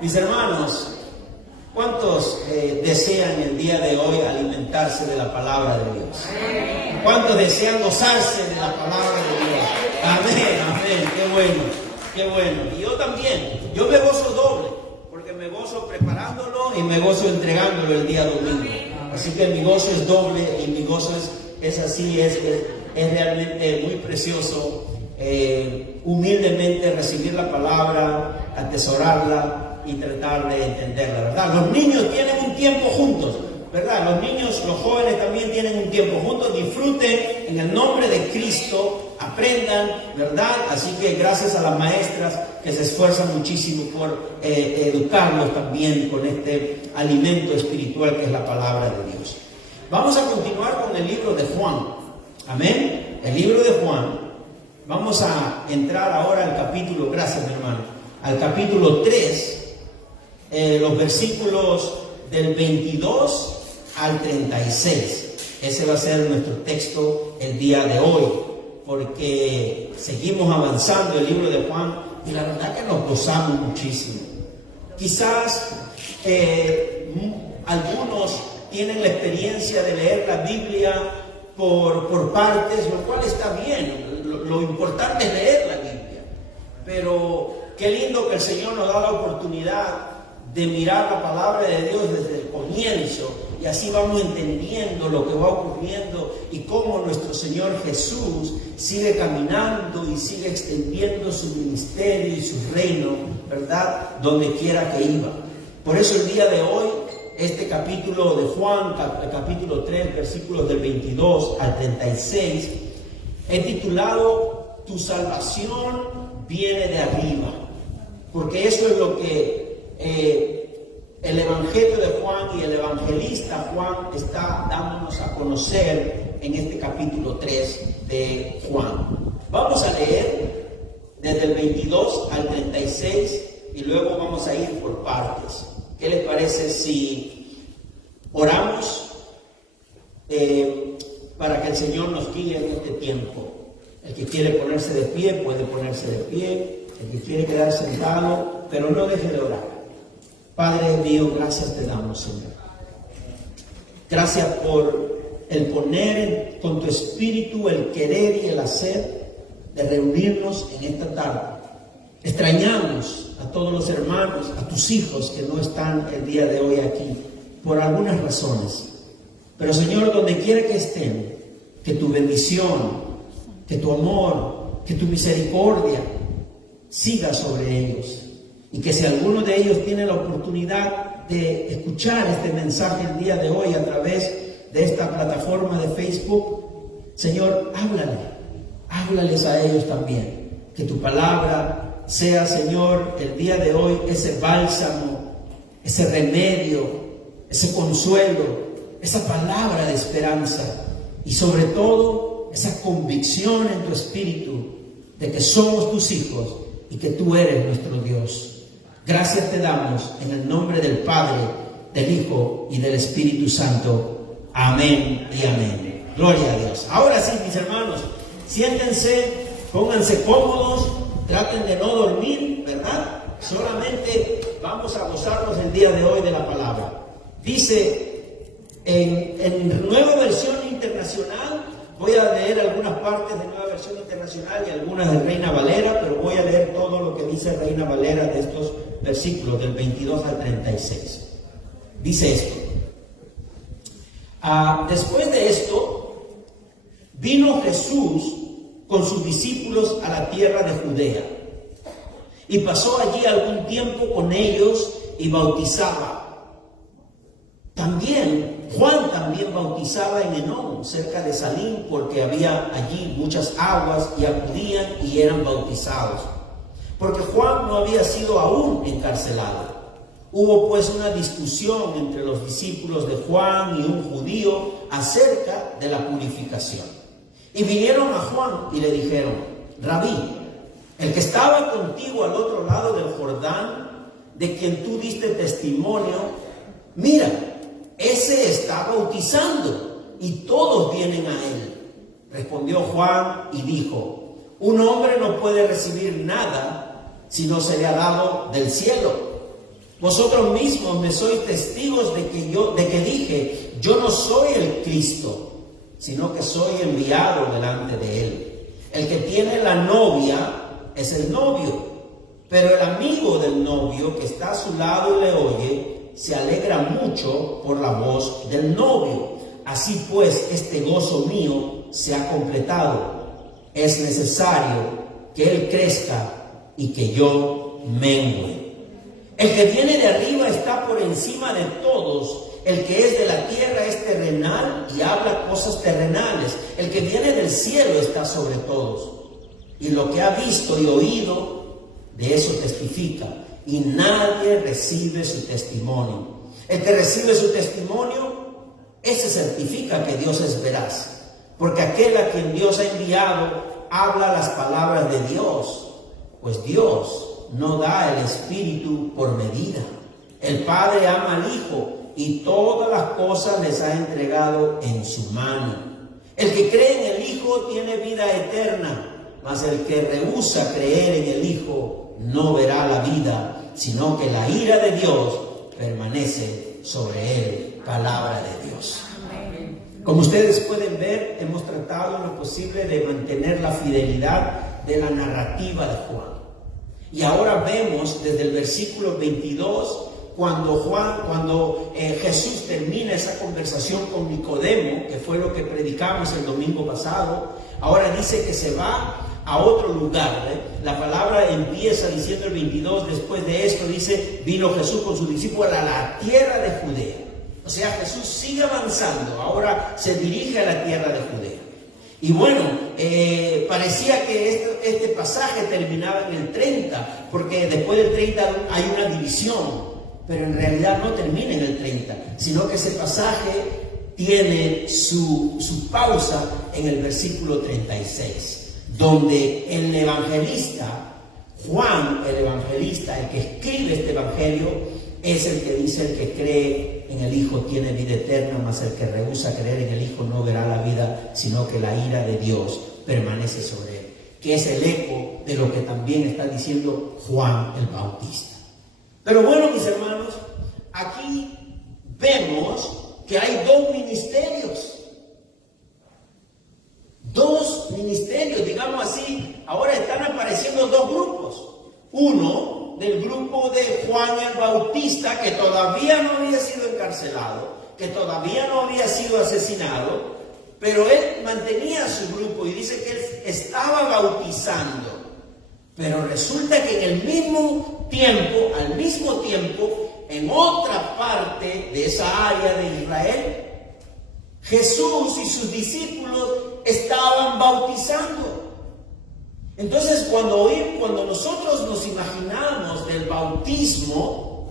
Mis hermanos, ¿cuántos desean el día de hoy alimentarse de la palabra de Dios? ¿Cuántos desean gozarse de la palabra de Dios? Amén, amén, qué bueno, qué bueno. Y yo también, yo me gozo doble, porque me gozo preparándolo y me gozo entregándolo el día domingo. Así que mi gozo es doble y mi gozo es así, es realmente muy precioso. Humildemente recibir la palabra, atesorarla y tratar de entenderla, ¿verdad? Los niños tienen un tiempo juntos, ¿verdad? Los niños, los jóvenes también tienen un tiempo juntos. Disfruten en el nombre de Cristo, aprendan, ¿verdad? Así que gracias a las maestras que se esfuerzan muchísimo por educarlos también con este alimento espiritual que es la palabra de Dios. Vamos a continuar con el libro de Juan, amén, el libro de Juan. Vamos a entrar ahora al capítulo, gracias mi hermano, al capítulo 3, los versículos del 22 al 36. Ese va a ser nuestro texto el día de hoy, porque seguimos avanzando el libro de Juan y la verdad que nos gozamos muchísimo. Quizás algunos tienen la experiencia de leer la Biblia por partes, lo cual está bien. Lo importante es leer la Biblia, pero qué lindo que el Señor nos da la oportunidad de mirar la palabra de Dios desde el comienzo, y así vamos entendiendo lo que va ocurriendo y cómo nuestro Señor Jesús sigue caminando y sigue extendiendo su ministerio y su reino, ¿verdad?, donde quiera que iba. Por eso el día de hoy, este capítulo de Juan, capítulo 3, versículos del 22 al 36, he titulado Tu salvación viene de arriba, porque eso es lo que el Evangelio de Juan y el evangelista Juan está dándonos a conocer en este capítulo 3 de Juan. Vamos a leer desde el 22 al 36 y luego vamos a ir por partes. ¿Qué les parece si oramos para que el Señor nos guíe en este tiempo? El que quiere ponerse de pie puede ponerse de pie, el que quiere quedar sentado, pero no deje de orar. Padre mío, gracias te damos, Señor. Gracias por el poner con tu espíritu el querer y el hacer de reunirnos en esta tarde. Extrañamos a todos los hermanos, a tus hijos que no están el día de hoy aquí, por algunas razones. Pero Señor, donde quiera que estén, que tu bendición, que tu amor, que tu misericordia siga sobre ellos. Y que si alguno de ellos tiene la oportunidad de escuchar este mensaje el día de hoy a través de esta plataforma de Facebook, Señor, háblales a ellos también. Que tu palabra sea, Señor, el día de hoy ese bálsamo, ese remedio, ese consuelo, esa palabra de esperanza y sobre todo esa convicción en tu espíritu de que somos tus hijos y que tú eres nuestro Dios. Gracias te damos en el nombre del Padre, del Hijo y del Espíritu Santo. Amén y amén. Gloria a Dios. Ahora sí, mis hermanos, siéntense, pónganse cómodos, traten de no dormir, ¿verdad? Solamente vamos a gozarnos el día de hoy de la palabra. Dice en Nueva Versión Internacional, voy a leer algunas partes de Nueva Versión Internacional y algunas de Reina Valera, pero voy a leer todo lo que dice Reina Valera de estos versículos del 22 al 36. Dice esto: después de esto, vino Jesús con sus discípulos a la tierra de Judea, y pasó allí algún tiempo con ellos y bautizaba. Juan también bautizaba en Enón, cerca de Salim, porque había allí muchas aguas, y acudían y eran bautizados. Porque Juan no había sido aún encarcelado. Hubo pues una discusión entre los discípulos de Juan y un judío acerca de la purificación. Y vinieron a Juan y le dijeron: Rabí, el que estaba contigo al otro lado del Jordán, de quien tú diste testimonio, mira, ese está bautizando y todos vienen a él. Respondió Juan y dijo: un hombre no puede recibir nada si no se le ha dado del cielo. Vosotros mismos me sois testigos de que dije, yo no soy el Cristo, sino que soy enviado delante de él. El que tiene la novia es el novio, pero el amigo del novio que está a su lado y le oye, se alegra mucho por la voz del novio. Así pues, este gozo mío se ha completado. Es necesario que él crezca y que yo mengüe. El que viene de arriba está por encima de todos. El que es de la tierra es terrenal y habla cosas terrenales. El que viene del cielo está sobre todos. Y lo que ha visto y oído, de eso testifica. Y nadie recibe su testimonio. El que recibe su testimonio, ese certifica que Dios es veraz. Porque aquel a quien Dios ha enviado habla las palabras de Dios. Pues Dios no da el Espíritu por medida. El Padre ama al Hijo y todas las cosas les ha entregado en su mano. El que cree en el Hijo tiene vida eterna, mas el que rehúsa creer en el Hijo no verá la vida, sino que la ira de Dios permanece sobre él. Palabra de Dios. Como ustedes pueden ver, hemos tratado en lo posible de mantener la fidelidad de la narrativa de Juan. Y ahora vemos desde el versículo 22, cuando Jesús termina esa conversación con Nicodemo, que fue lo que predicamos el domingo pasado, ahora dice que se va a otro lugar. La palabra empieza diciendo el 22, después de esto dice, vino Jesús con sus discípulos a la tierra de Judea. O sea, Jesús sigue avanzando, ahora se dirige a la tierra de Judea. Y bueno, parecía que este pasaje terminaba en el 30, porque después del 30 hay una división, pero en realidad no termina en el 30, sino que ese pasaje tiene su pausa en el versículo 36, donde el evangelista, Juan el evangelista, el que escribe este evangelio, es el que dice: el que cree en el Hijo tiene vida eterna, mas el que rehúsa creer en el Hijo no verá la vida, sino que la ira de Dios permanece sobre él. Que es el eco de lo que también está diciendo Juan el Bautista. Pero bueno, mis hermanos, aquí vemos que hay dos ministerios. Dos ministerios, digamos así. Ahora están apareciendo dos grupos. Uno del grupo de Juan el Bautista, que todavía no había sido encarcelado, que todavía no había sido asesinado, pero él mantenía su grupo y dice que él estaba bautizando. Pero resulta que al mismo tiempo, en otra parte de esa área de Israel, Jesús y sus discípulos estaban bautizando. Entonces, cuando nosotros nos imaginamos del bautismo,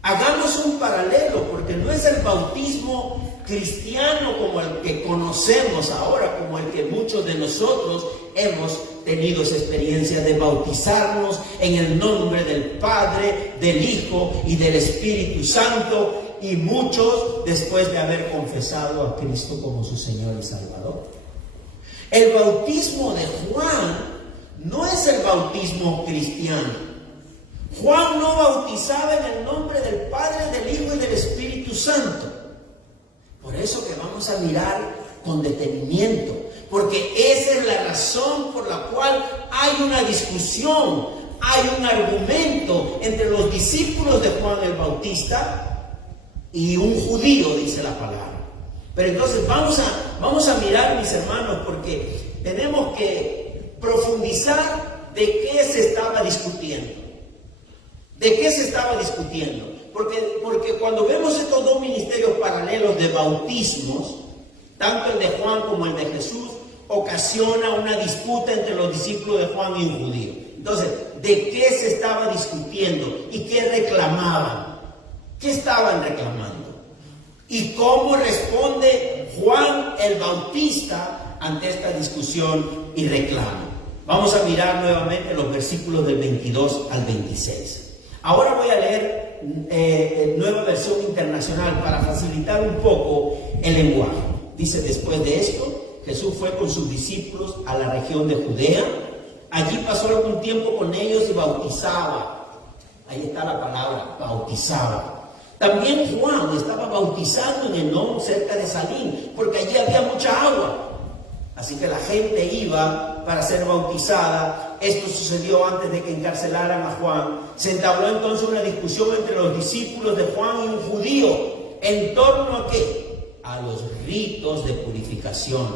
hagamos un paralelo, porque no es el bautismo cristiano como el que conocemos ahora, como el que muchos de nosotros hemos tenido esa experiencia de bautizarnos en el nombre del Padre, del Hijo y del Espíritu Santo, y muchos después de haber confesado a Cristo como su Señor y Salvador. El bautismo de Juan no es el bautismo cristiano. Juan no bautizaba en el nombre del Padre, del Hijo y del Espíritu Santo. Por eso que vamos a mirar con detenimiento, porque esa es la razón por la cual hay una discusión, hay un argumento entre los discípulos de Juan el Bautista y un judío, dice la palabra. Pero entonces vamos a mirar, mis hermanos, porque tenemos que profundizar de qué se estaba discutiendo. ¿De qué se estaba discutiendo? Porque cuando vemos estos dos ministerios paralelos de bautismos, tanto el de Juan como el de Jesús, ocasiona una disputa entre los discípulos de Juan y un judío. Entonces, ¿de qué se estaba discutiendo? ¿Y qué reclamaban? ¿Qué estaban reclamando? ¿Y cómo responde Juan el Bautista ante esta discusión y reclamo? Vamos a mirar nuevamente los versículos del 22 al 26. Ahora voy a leer Nueva Versión Internacional para facilitar un poco el lenguaje. Dice: después de esto, Jesús fue con sus discípulos a la región de Judea. Allí pasó algún tiempo con ellos y bautizaba. Ahí está la palabra, bautizaba. También Juan estaba bautizando en Enón, cerca de Salim, porque allí había mucha agua. Así que la gente iba para ser bautizada. Esto sucedió antes de que encarcelaran a Juan. Se entabló entonces una discusión entre los discípulos de Juan y un judío. ¿En torno a qué? A los ritos de purificación.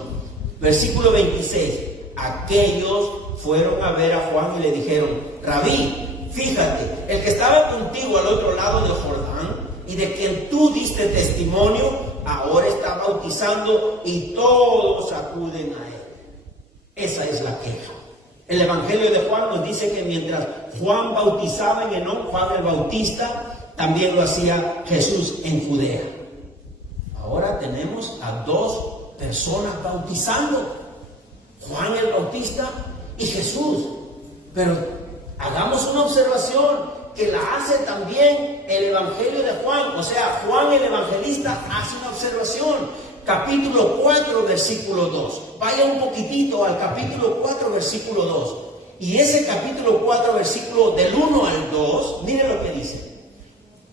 Versículo 26. Aquellos fueron a ver a Juan y le dijeron: Rabí, fíjate, el que estaba contigo al otro lado del Jordán y de quien tú diste testimonio, ahora está bautizando y todos acuden a él. Esa es la queja. El Evangelio de Juan nos dice que mientras Juan bautizaba en Enón, Juan el Bautista, también lo hacía Jesús en Judea. Ahora tenemos a dos personas bautizando, Juan el Bautista y Jesús. Pero hagamos una observación que la hace también el Evangelio de Juan. O sea, Juan el Evangelista hace una observación. Capítulo 4, versículo 2. Vaya un poquitito al capítulo 4, versículo 2. Y ese capítulo 4, versículo del 1 al 2, miren lo que dice.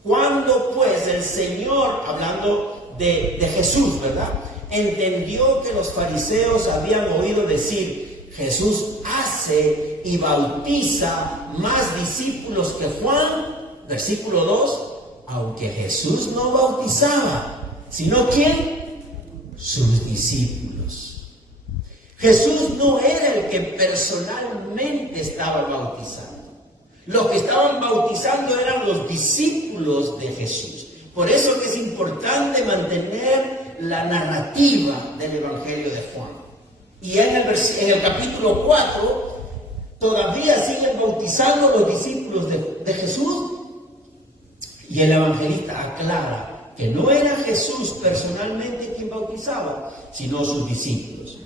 Cuando pues el Señor, hablando de Jesús, ¿verdad?, entendió que los fariseos habían oído decir: Jesús hace y bautiza más discípulos que Juan, versículo 2, aunque Jesús no bautizaba, sino ¿quién? Sus discípulos. Jesús no era el que personalmente estaba bautizando. Los que estaban bautizando eran los discípulos de Jesús. Por eso que es importante mantener la narrativa del Evangelio de Juan. Y en el capítulo 4 todavía siguen bautizando los discípulos de Jesús. Y el evangelista aclara que no era Jesús personalmente quien bautizaba, sino sus discípulos.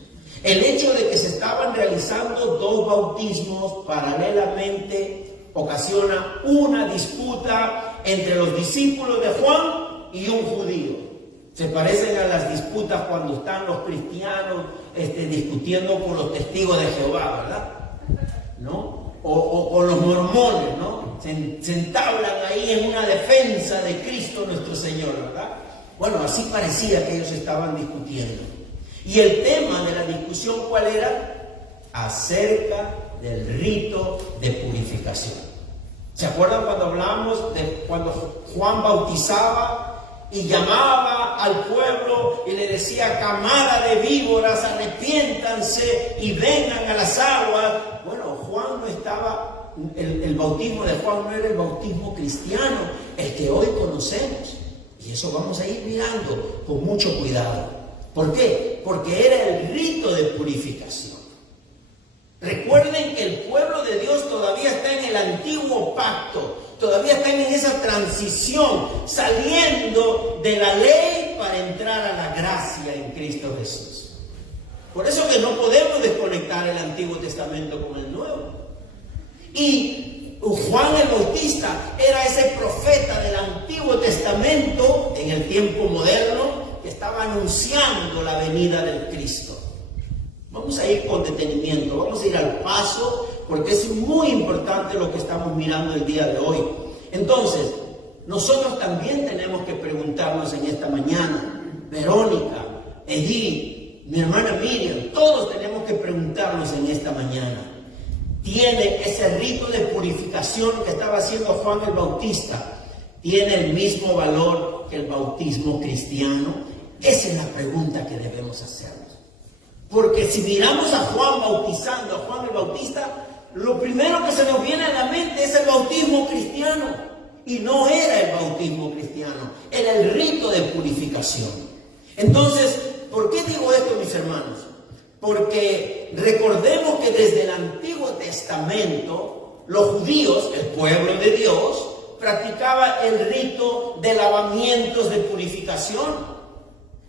El hecho de que se estaban realizando dos bautismos paralelamente ocasiona una disputa entre los discípulos de Juan y un judío. Se parecen a las disputas cuando están los cristianos discutiendo con los testigos de Jehová, ¿verdad? ¿No? O con los mormones, ¿no? Se entablan ahí en una defensa de Cristo nuestro Señor, ¿verdad? Bueno, así parecía que ellos estaban discutiendo. Y el tema de la discusión, ¿cuál era? Acerca del rito de purificación. ¿Se acuerdan cuando hablamos de cuando Juan bautizaba y llamaba al pueblo y le decía: camada de víboras, arrepiéntanse y vengan a las aguas? Bueno, Juan no estaba, el bautismo de Juan no era el bautismo cristiano, el que hoy conocemos. Y eso vamos a ir mirando con mucho cuidado. ¿Por qué? Porque era el rito de purificación. Recuerden que el pueblo de Dios todavía está en el antiguo pacto, todavía están en esa transición, saliendo de la ley para entrar a la gracia en Cristo Jesús. Por eso que no podemos desconectar el Antiguo Testamento con el Nuevo. Y Juan el Bautista era ese profeta del Antiguo Testamento en el tiempo moderno que estaba anunciando la venida del Cristo. Vamos a ir con detenimiento, vamos a ir al paso, porque es muy importante lo que estamos mirando el día de hoy. Entonces, nosotros también tenemos que preguntarnos en esta mañana, Verónica, Edith, mi hermana Miriam, todos tenemos que preguntarnos en esta mañana, ¿tiene ese rito de purificación que estaba haciendo Juan el Bautista, tiene el mismo valor que el bautismo cristiano? Esa es la pregunta que debemos hacernos. Porque si miramos a Juan bautizando, a Juan el Bautista, lo primero que se nos viene a la mente es el bautismo cristiano. Y no era el bautismo cristiano, era el rito de purificación. Entonces, ¿por qué digo esto, mis hermanos? Porque recordemos que desde el Antiguo Testamento, los judíos, el pueblo de Dios, practicaba el rito de lavamientos de purificación.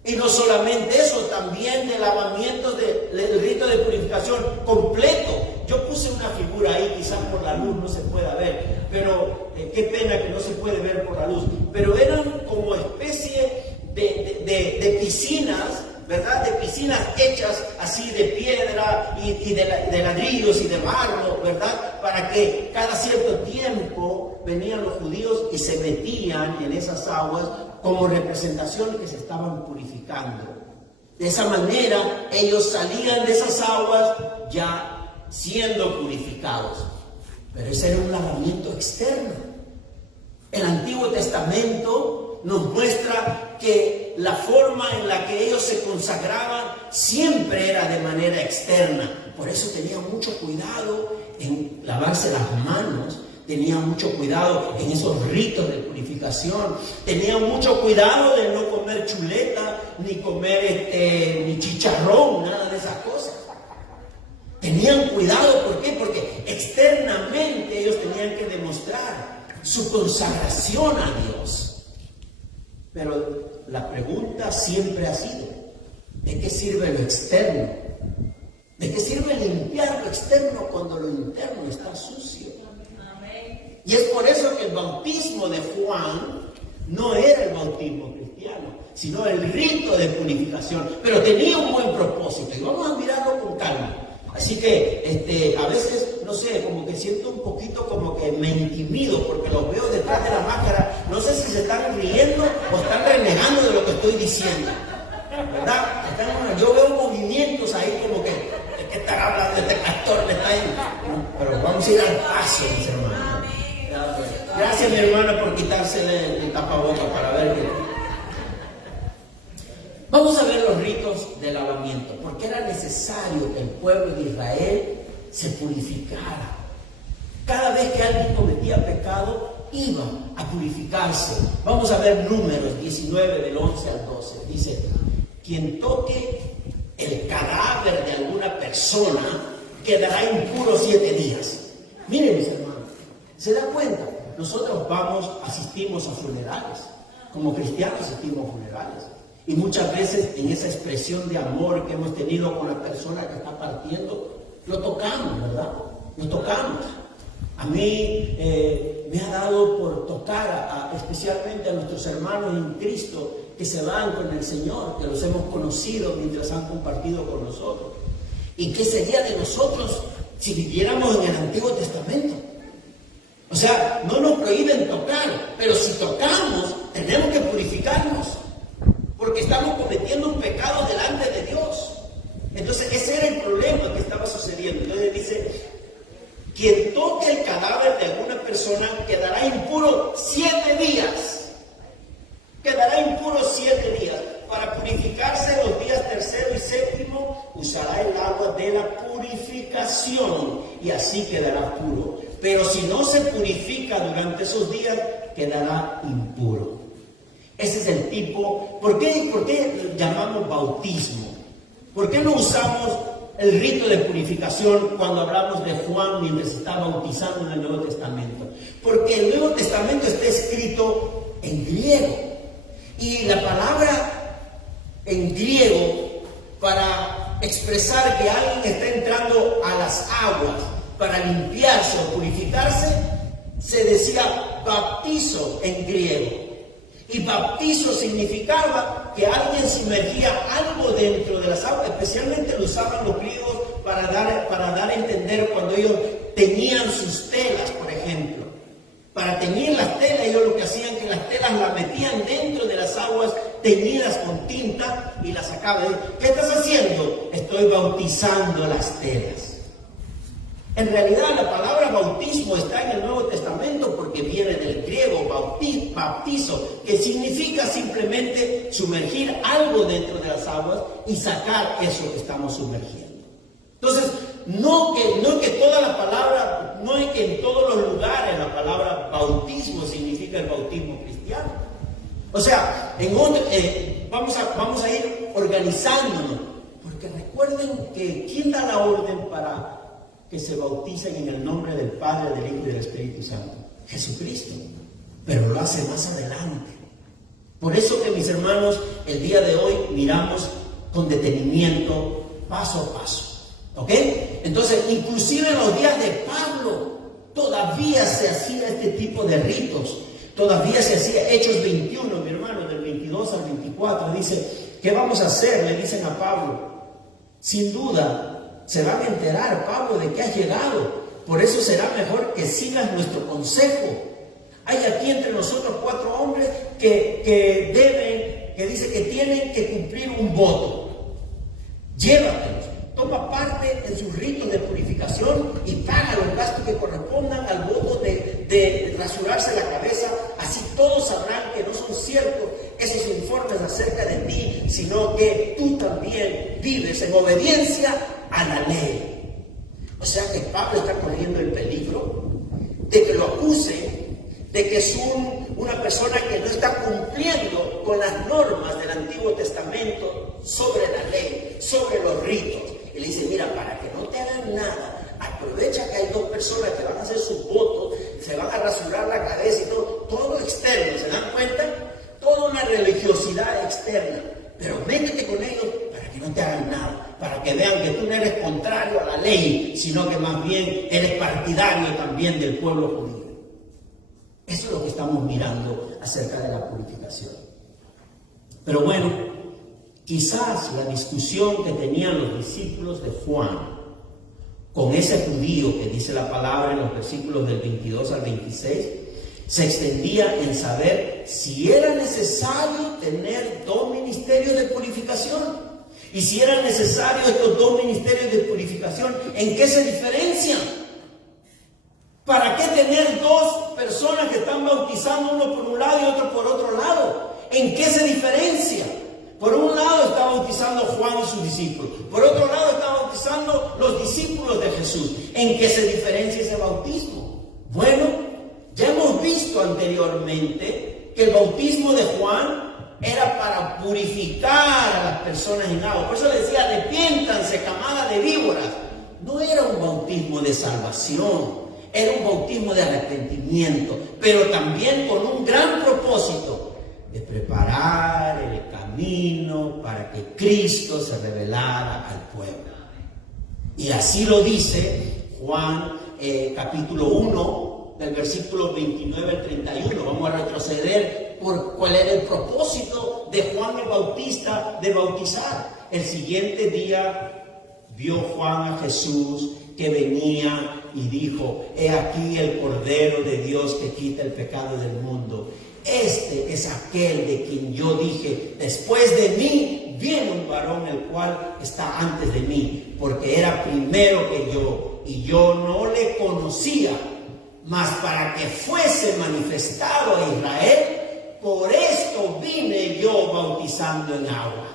Y no solamente eso, también de lavamientos del rito de purificación completo. Yo puse una figura ahí, quizás por la luz no se pueda ver, pero qué pena que no se puede ver por la luz. Pero eran como especie de piscinas, ¿verdad? De piscinas hechas así de piedra y de ladrillos y de barro, ¿verdad? Para que cada cierto tiempo venían los judíos y se metían en esas aguas como representación que se estaban purificando. De esa manera ellos salían de esas aguas ya siendo purificados. Pero ese era un lavamiento externo. El Antiguo Testamento nos muestra que la forma en la que ellos se consagraban siempre era de manera externa. Por eso tenían mucho cuidado en lavarse las manos, tenían mucho cuidado en esos ritos de purificación, tenían mucho cuidado de no comer chuleta, ni comer ni chicharrón, nada de esas cosas. Tenían cuidado, ¿por qué? Porque externamente ellos tenían que demostrar su consagración a Dios. Pero la pregunta siempre ha sido, ¿de qué sirve lo externo? ¿De qué sirve limpiar lo externo cuando lo interno está sucio? Y es por eso que el bautismo de Juan no era el bautismo cristiano, sino el rito de purificación, pero tenía un buen propósito, y vamos a mirarlo con calma. Así que a veces, no sé, como que siento un poquito como que me intimido porque los veo detrás de la máscara. No sé si se están riendo o están renegando de lo que estoy diciendo, ¿verdad? Yo veo movimientos ahí como que están hablando de este pastor, le está ahí. Pero vamos a ir al paso, mis hermanos. Gracias, mi hermana, por quitarse el tapaboca para ver que... Vamos a ver los ritos de lavamiento, porque era necesario que el pueblo de Israel se purificara. Cada vez que alguien cometía pecado, iba a purificarse. Vamos a ver Números 19, del 11 al 12. Dice, quien toque el cadáver de alguna persona quedará impuro 7 días. Miren, mis hermanos, ¿se dan cuenta? Nosotros asistimos a funerales. Como cristianos asistimos a funerales. Y muchas veces en esa expresión de amor que hemos tenido con la persona que está partiendo, lo tocamos, ¿verdad? Lo tocamos. A mí me ha dado por tocar especialmente a nuestros hermanos en Cristo que se van con el Señor, que los hemos conocido mientras han compartido con nosotros. ¿Y qué sería de nosotros si viviéramos en el Antiguo Testamento? O sea, no nos prohíben tocar, pero si tocamos, tenemos que purificarnos, porque estamos cometiendo un pecado delante de Dios. Entonces, ese era el problema que estaba sucediendo. Entonces dice, quien toque el cadáver de alguna persona quedará impuro 7 días. Quedará impuro 7 días. Para purificarse los días 3º y 7º, usará el agua de la purificación y así quedará puro. Pero si no se purifica durante esos días, quedará impuro. Ese es el tipo. ¿Por qué llamamos bautismo? ¿Por qué no usamos el rito de purificación cuando hablamos de Juan mientras está bautizando en el Nuevo Testamento? Porque el Nuevo Testamento está escrito en griego. Y la palabra en griego para expresar que alguien está entrando a las aguas para limpiarse o purificarse, se decía baptizo en griego. Y baptizo significaba que alguien sumergía algo dentro de las aguas. Especialmente lo usaban los griegos para dar a entender cuando ellos teñían sus telas, por ejemplo. Para teñir las telas, ellos lo que hacían que las telas las metían dentro de las aguas teñidas con tinta y las sacaban. ¿Qué estás haciendo? Estoy bautizando las telas. En realidad la palabra bautismo está en el Nuevo Testamento porque viene del griego baptizo, que significa simplemente sumergir algo dentro de las aguas y sacar eso que estamos sumergiendo. Entonces, no que toda la palabra, no es que en todos los lugares la palabra bautismo significa el bautismo cristiano. O sea, vamos a ir organizándonos, porque recuerden que ¿quién da la orden para que se bauticen en el nombre del Padre, del Hijo y del Espíritu Santo? Jesucristo. Pero lo hace más adelante. Por eso que, mis hermanos, el día de hoy miramos con detenimiento, paso a paso. ¿Ok? Entonces, inclusive en los días de Pablo, todavía se hacía este tipo de ritos. Todavía se hacía. Hechos 21, mi hermano, del 22 al 24, dice, ¿qué vamos a hacer? Le dicen a Pablo. Sin duda, se van a enterar, Pablo, de que has llegado. Por eso será mejor que sigas nuestro consejo. Hay aquí entre nosotros 4 hombres que dice que tienen que cumplir un voto. Llévatelos, toma parte en sus ritos de purificación y paga los gastos que correspondan al voto de rasurarse la cabeza. Así todos sabrán que no son ciertos esos informes acerca de ti, sino que tú también vives en obediencia a la ley. O sea que Pablo está corriendo el peligro de que lo acusen de que es una persona que no está cumpliendo con las normas del Antiguo Testamento sobre la ley, sobre los ritos. Y le dice, mira, para que no te hagan nada, aprovecha que hay 2 personas que van a hacer sus votos, se van a rasurar la cabeza y todo externo, ¿se dan cuenta? Toda una religiosidad externa, pero métete con ellos para que no te hagan nada, para que vean que tú no eres contrario a la ley, sino que más bien eres partidario también del pueblo judío. Eso es lo que estamos mirando acerca de la purificación. Pero bueno, quizás la discusión que tenían los discípulos de Juan con ese judío que dice la palabra en los versículos del 22 al 26, se extendía en saber si era necesario tener 2 ministerios de purificación. Y si eran necesarios estos 2 ministerios de purificación, ¿en qué se diferencian? ¿Para qué tener 2 personas que están bautizando, uno por un lado y otro por otro lado? ¿En qué se diferencia? Por un lado está bautizando Juan y sus discípulos. Por otro lado está bautizando los discípulos de Jesús. ¿En qué se diferencia ese bautismo? Bueno, ya hemos visto anteriormente que el bautismo de Juan era para purificar a las personas en agua. Por eso le decía, arrepiéntanse, camada de víboras. No era un bautismo de salvación. Era un bautismo de arrepentimiento, pero también con un gran propósito de preparar el camino para que Cristo se revelara al pueblo. Y así lo dice Juan capítulo 1, del versículo 29 al 31. Vamos a retroceder por cuál era el propósito de Juan el Bautista de bautizar. El siguiente día vio Juan a Jesús que venía y dijo, he aquí el Cordero de Dios que quita el pecado del mundo. Este es aquel de quien yo dije, después de mí viene un varón el cual está antes de mí, porque era primero que yo, y yo no le conocía, mas para que fuese manifestado a Israel, por esto vine yo bautizando en agua.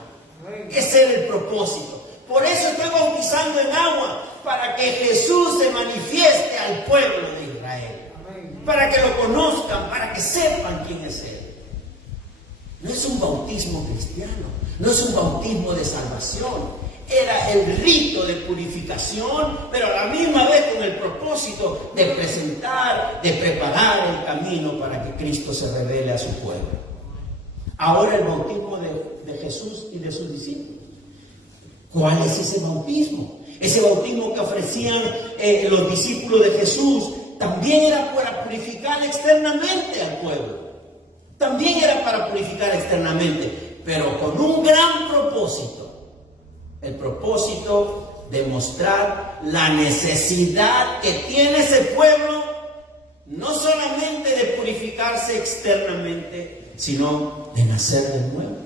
Ese era el propósito. Por eso estoy bautizando en agua, para que Jesús se manifieste al pueblo de Israel. Para que lo conozcan, para que sepan quién es Él. No es un bautismo cristiano, no es un bautismo de salvación. Era el rito de purificación, pero a la misma vez con el propósito de presentar, de preparar el camino para que Cristo se revele a su pueblo. Ahora el bautismo de Jesús y de sus discípulos. ¿Cuál es ese bautismo? Ese bautismo que ofrecían los discípulos de Jesús también era para purificar externamente al pueblo. También era para purificar externamente, pero con un gran propósito. El propósito de mostrar la necesidad que tiene ese pueblo, no solamente de purificarse externamente, sino de nacer de nuevo,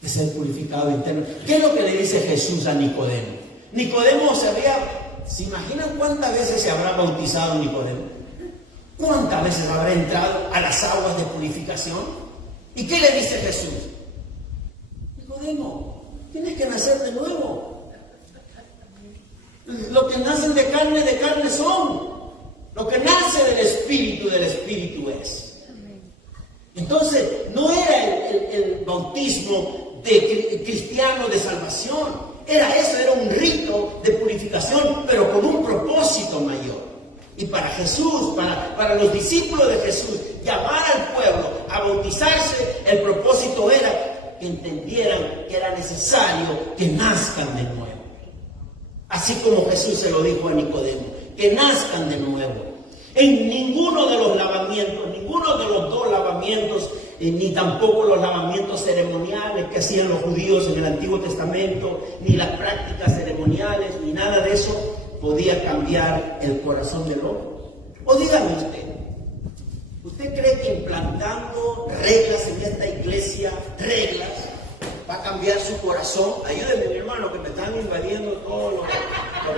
de ser purificado interno. ¿Qué es lo que le dice Jesús a Nicodemo? Nicodemo ¿se imaginan cuántas veces se habrá bautizado Nicodemo? ¿Cuántas veces habrá entrado a las aguas de purificación? ¿Y qué le dice Jesús? Nicodemo, tienes que nacer de nuevo. Lo que nacen de carne son. Lo que nace del espíritu es. Entonces, no era el bautismo cristiano de salvación. Era eso, era un rito de purificación, pero con un propósito mayor. Y para Jesús, para los discípulos de Jesús, llamar al pueblo a bautizarse, el propósito era que entendieran que era necesario que nazcan de nuevo. Así como Jesús se lo dijo a Nicodemo, que nazcan de nuevo. En ninguno de los lavamientos, ninguno de los 2 lavamientos, ni tampoco los lavamientos ceremoniales que hacían los judíos en el Antiguo Testamento, ni las prácticas ceremoniales, ni nada de eso podía cambiar el corazón del hombre. O dígame usted, ¿Usted cree que implantando reglas en esta iglesia, reglas, va a cambiar su corazón? Ayúdenme, mi hermano, que me están invadiendo todos los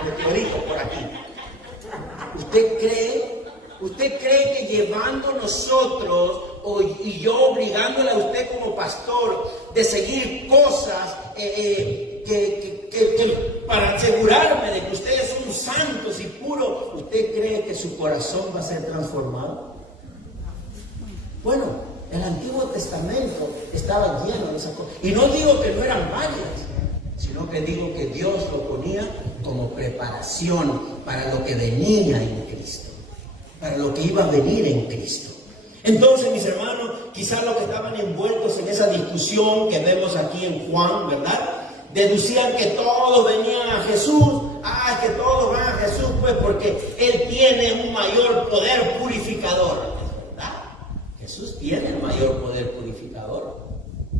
meteoritos por aquí. ¿Usted cree que llevando nosotros y yo obligándole a usted como pastor de seguir cosas que para asegurarme de que ustedes son santos y puros, ¿usted cree que su corazón va a ser transformado? Bueno, el Antiguo Testamento estaba lleno de esas cosas. Y no digo que no eran válidas, sino que digo que Dios lo ponía como preparación para lo que venía en Cristo, para lo que iba a venir en Cristo. Entonces, mis hermanos, quizás los que estaban envueltos en esa discusión que vemos aquí en Juan, ¿verdad? Deducían que todos venían a Jesús. Que todos van a Jesús, pues, porque Él tiene un mayor poder purificador. Jesús tiene el mayor poder purificador,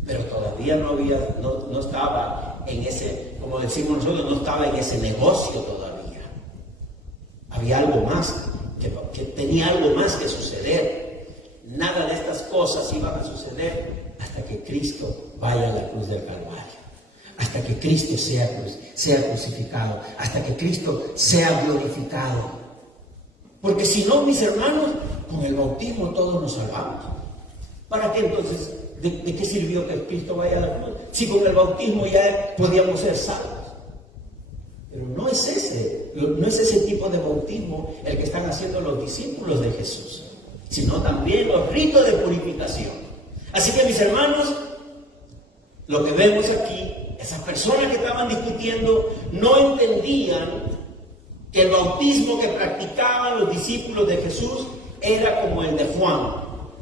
pero todavía no estaba en ese, como decimos nosotros, no estaba en ese negocio todavía. Había algo más, que tenía algo más que suceder. Nada de estas cosas iban a suceder hasta que Cristo vaya a la cruz del Calvario, hasta que Cristo sea crucificado, hasta que Cristo sea glorificado. Porque si no, mis hermanos, con el bautismo todos nos salvamos. ¿Para qué entonces? ¿De qué sirvió que Cristo vaya a la cruz? Si con el bautismo ya podíamos ser salvos. Pero no es ese tipo de bautismo el que están haciendo los discípulos de Jesús, sino también los ritos de purificación. Así que, mis hermanos, lo que vemos aquí, esas personas que estaban discutiendo no entendían que el bautismo que practicaban los discípulos de Jesús era como el de Juan,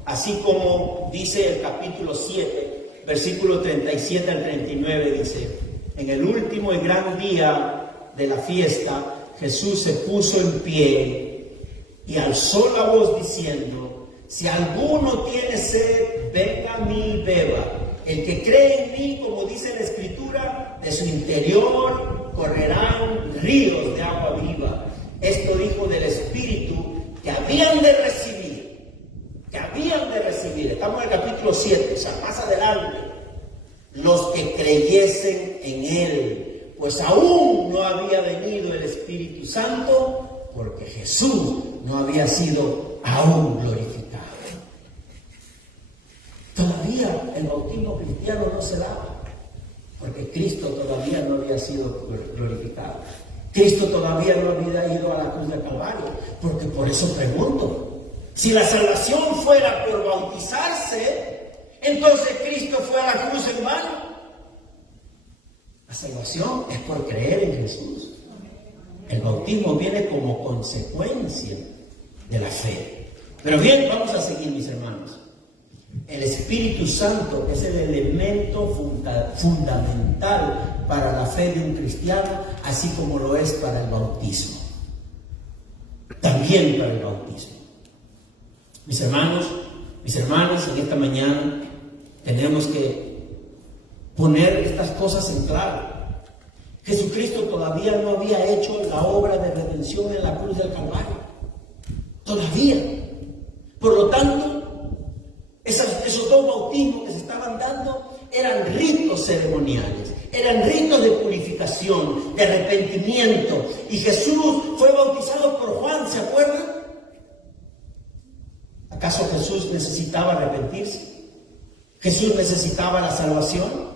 así como dice el capítulo 7, versículo 37 al 39, dice: en el último y gran día de la fiesta, Jesús se puso en pie y alzó la voz diciendo: si alguno tiene sed, venga a mí y beba. El que cree en mí, como dice la Escritura, de su interior correrán ríos de agua viva. Esto dijo del Espíritu que habían de recibir. Estamos en el capítulo 7, o sea, más adelante. Los que creyesen en Él, pues aún no había venido el Espíritu Santo, porque Jesús no había sido aún glorificado. Todavía el bautismo cristiano no se daba, porque Cristo todavía no había sido glorificado. Cristo todavía no había ido a la cruz del Calvario, porque por eso pregunto, si la salvación fuera por bautizarse, entonces Cristo fue a la cruz en vano. La salvación es por creer en Jesús. El bautismo viene como consecuencia de la fe. Pero bien, vamos a seguir, mis hermanos. El Espíritu Santo es el elemento fundamental para la fe de un cristiano, así como lo es para el bautismo. También para el bautismo. Mis hermanos, mis hermanas, en esta mañana tenemos que poner estas cosas en claro. Jesucristo todavía no había hecho la obra de redención en la cruz del Calvario. Todavía. Por lo tanto, esos dos bautismos que se estaban dando eran ritos ceremoniales, eran ritos de purificación, de arrepentimiento. Y Jesús fue bautizado por Juan, ¿se acuerdan? ¿Acaso Jesús necesitaba arrepentirse? ¿Jesús necesitaba la salvación?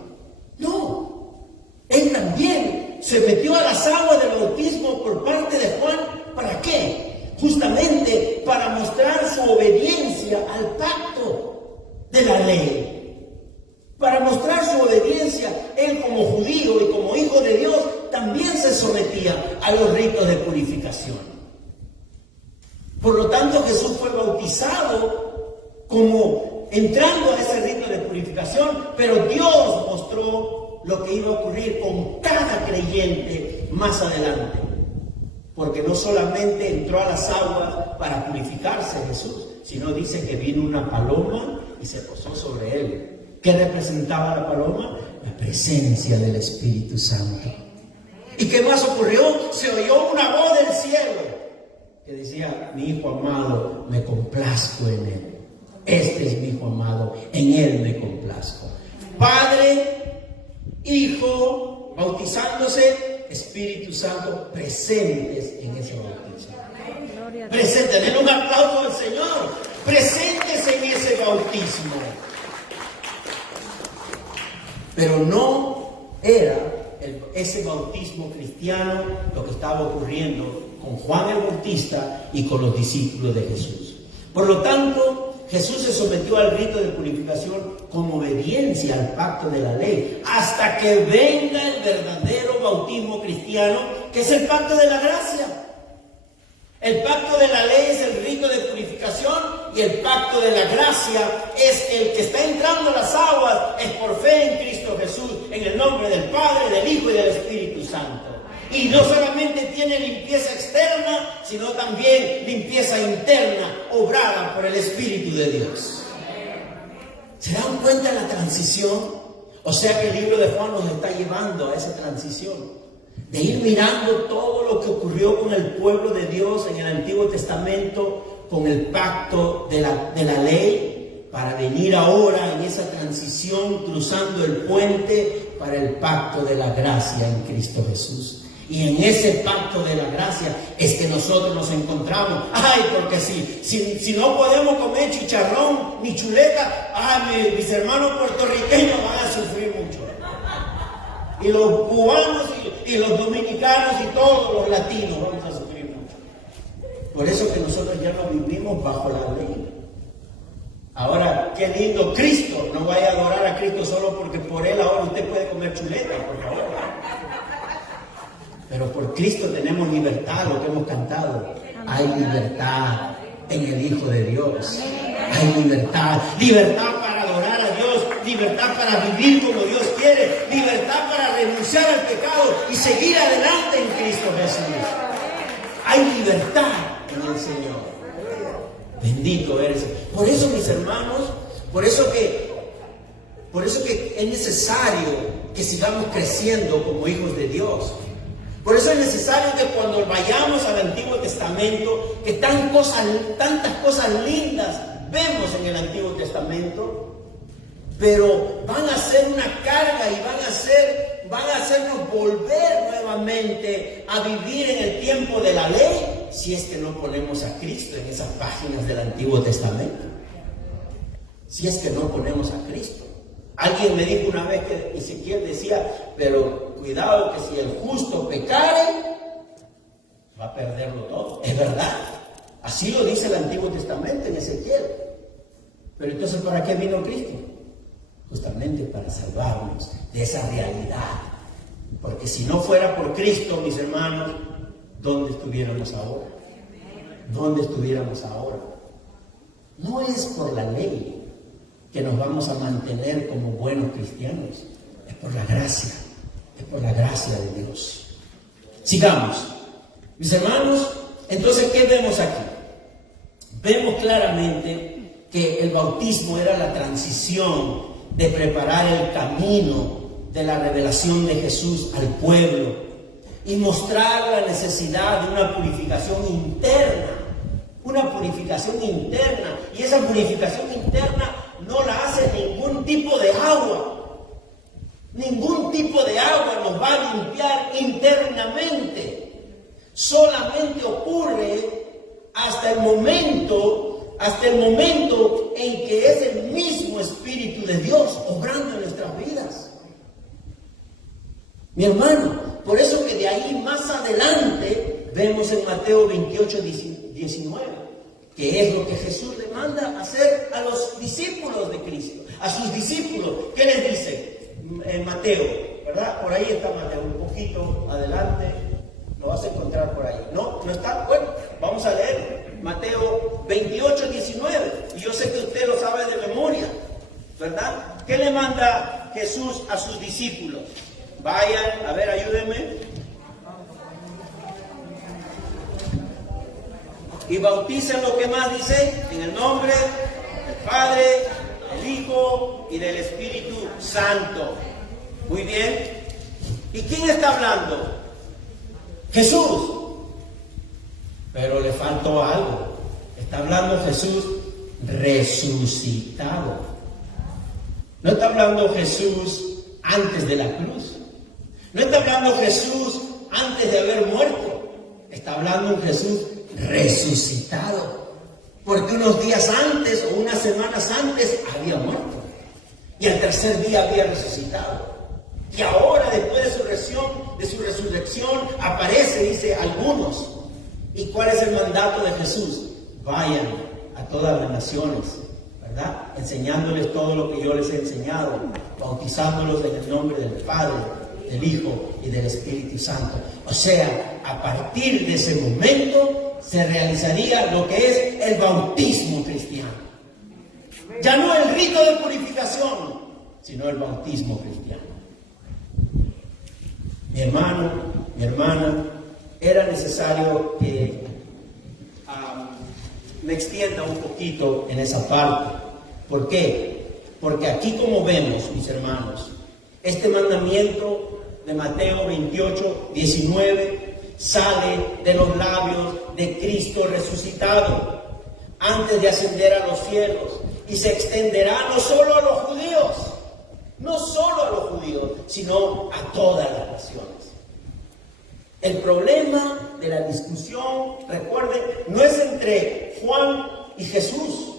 No. Él también se metió a las aguas del bautismo por parte de Juan. ¿Para qué? Justamente para mostrar su obediencia al pacto de la ley. Para mostrar su obediencia, él como judío y como hijo de Dios también se sometía a los ritos de purificación. Por lo tanto, Jesús fue bautizado como entrando a ese rito de purificación, pero Dios mostró lo que iba a ocurrir con cada creyente más adelante. Porque no solamente entró a las aguas para purificarse Jesús, sino dice que vino una paloma y se posó sobre él. ¿Qué representaba la paloma? La presencia del Espíritu Santo. ¿Y qué más ocurrió? Se oyó una voz del cielo que decía: mi Hijo amado, me complazco en él. Este es mi Hijo amado, en Él me complazco. Padre, Hijo, bautizándose, Espíritu Santo, presentes en ese bautismo. Presentes, denle un aplauso al Señor. Presentes en ese bautismo. Pero no era ese bautismo cristiano lo que estaba ocurriendo con Juan el Bautista y con los discípulos de Jesús. Por lo tanto, Jesús se sometió al rito de purificación como obediencia al pacto de la ley, hasta que venga el verdadero bautismo cristiano, que es el pacto de la gracia. El pacto de la ley es el rito de purificación y el pacto de la gracia es el que está entrando a las aguas, es por fe en Cristo Jesús, en el nombre del Padre, del Hijo y del Espíritu Santo. Y no solamente tiene limpieza externa, sino también limpieza interna, obrada por el Espíritu de Dios. ¿Se dan cuenta de la transición? O sea que el libro de Juan nos está llevando a esa transición. De ir mirando todo lo que ocurrió con el pueblo de Dios en el Antiguo Testamento, con el pacto de la ley, para venir ahora en esa transición, cruzando el puente para el pacto de la gracia en Cristo Jesús. Y en ese pacto de la gracia es que nosotros nos encontramos. Ay, porque si no podemos comer chicharrón ni chuleta, mis hermanos puertorriqueños van a sufrir mucho. Y los cubanos y los dominicanos y todos los latinos vamos a sufrir mucho. Por eso que nosotros ya no vivimos bajo la ley. Ahora, qué lindo Cristo. No vaya a adorar a Cristo solo porque por Él ahora usted puede comer chuleta, por favor. Pero por Cristo tenemos libertad, lo que hemos cantado. Hay libertad en el Hijo de Dios. Hay libertad. Libertad para adorar a Dios. Libertad para vivir como Dios quiere. Libertad para renunciar al pecado y seguir adelante en Cristo Jesús. Hay libertad en el Señor. Bendito eres. Por eso, mis hermanos, por eso que es necesario que sigamos creciendo como hijos de Dios. Por eso es necesario que cuando vayamos al Antiguo Testamento, que tantas cosas lindas vemos en el Antiguo Testamento, pero van a ser una carga y van a hacernos volver nuevamente a vivir en el tiempo de la ley, si es que no ponemos a Cristo en esas páginas del Antiguo Testamento. Si es que no ponemos a Cristo. Alguien me dijo una vez que Ezequiel decía, pero cuidado que si el justo pecare, va a perderlo todo. Es verdad. Así lo dice el Antiguo Testamento en Ezequiel. Pero entonces, ¿para qué vino Cristo? Justamente para salvarnos de esa realidad. Porque si no fuera por Cristo, mis hermanos, ¿dónde estuviéramos ahora? ¿Dónde estuviéramos ahora? No es por la ley que nos vamos a mantener como buenos cristianos. Es por la gracia. Es por la gracia de Dios. Sigamos. Mis hermanos, entonces, ¿qué vemos aquí? Vemos claramente que el bautismo era la transición de preparar el camino de la revelación de Jesús al pueblo y mostrar la necesidad de una purificación interna. Una purificación interna. Y esa purificación interna no la hace ningún tipo de agua. Ningún tipo de agua nos va a limpiar internamente. Solamente ocurre hasta el momento en que es el mismo Espíritu de Dios obrando en nuestras vidas. Mi hermano, por eso que de ahí más adelante vemos en Mateo 28, 19, que es lo que Jesús le manda hacer a los discípulos de Cristo, a sus discípulos. ¿Qué les dice? En Mateo, ¿verdad? Por ahí está Mateo, un poquito adelante, lo vas a encontrar por ahí. ¿No? ¿No está? Bueno, vamos a leer Mateo 28, 19. Y yo sé que usted lo sabe de memoria, ¿verdad? ¿Qué le manda Jesús a sus discípulos? Vayan, a ver, ayúdenme. Y bauticen, lo que más dice, en el nombre del Padre, del Hijo y del Espíritu Santo. Muy bien. ¿Y quién está hablando? Jesús. Pero le faltó algo. Está hablando Jesús resucitado. No está hablando Jesús antes de la cruz. No está hablando Jesús antes de haber muerto. Está hablando un Jesús resucitado. Porque unos días antes o unas semanas antes había muerto. Y al tercer día había resucitado. Y ahora, después de su resurrección, aparece, dice, algunos. ¿Y cuál es el mandato de Jesús? Vayan a todas las naciones, ¿verdad? Enseñándoles todo lo que yo les he enseñado, bautizándolos en el nombre del Padre, del Hijo y del Espíritu Santo. O sea, a partir de ese momento se realizaría lo que es el bautismo cristiano. Ya no el rito de purificación, sino el bautismo cristiano. Mi hermano, mi hermana, era necesario que me extienda un poquito en esa parte. ¿Por qué? Porque aquí, como vemos, mis hermanos, este mandamiento de Mateo 28, 19 sale de los labios de Cristo resucitado antes de ascender a los cielos y se extenderá no solo a los judíos, sino a todas las naciones. El problema de la discusión, recuerden, no es entre Juan y Jesús.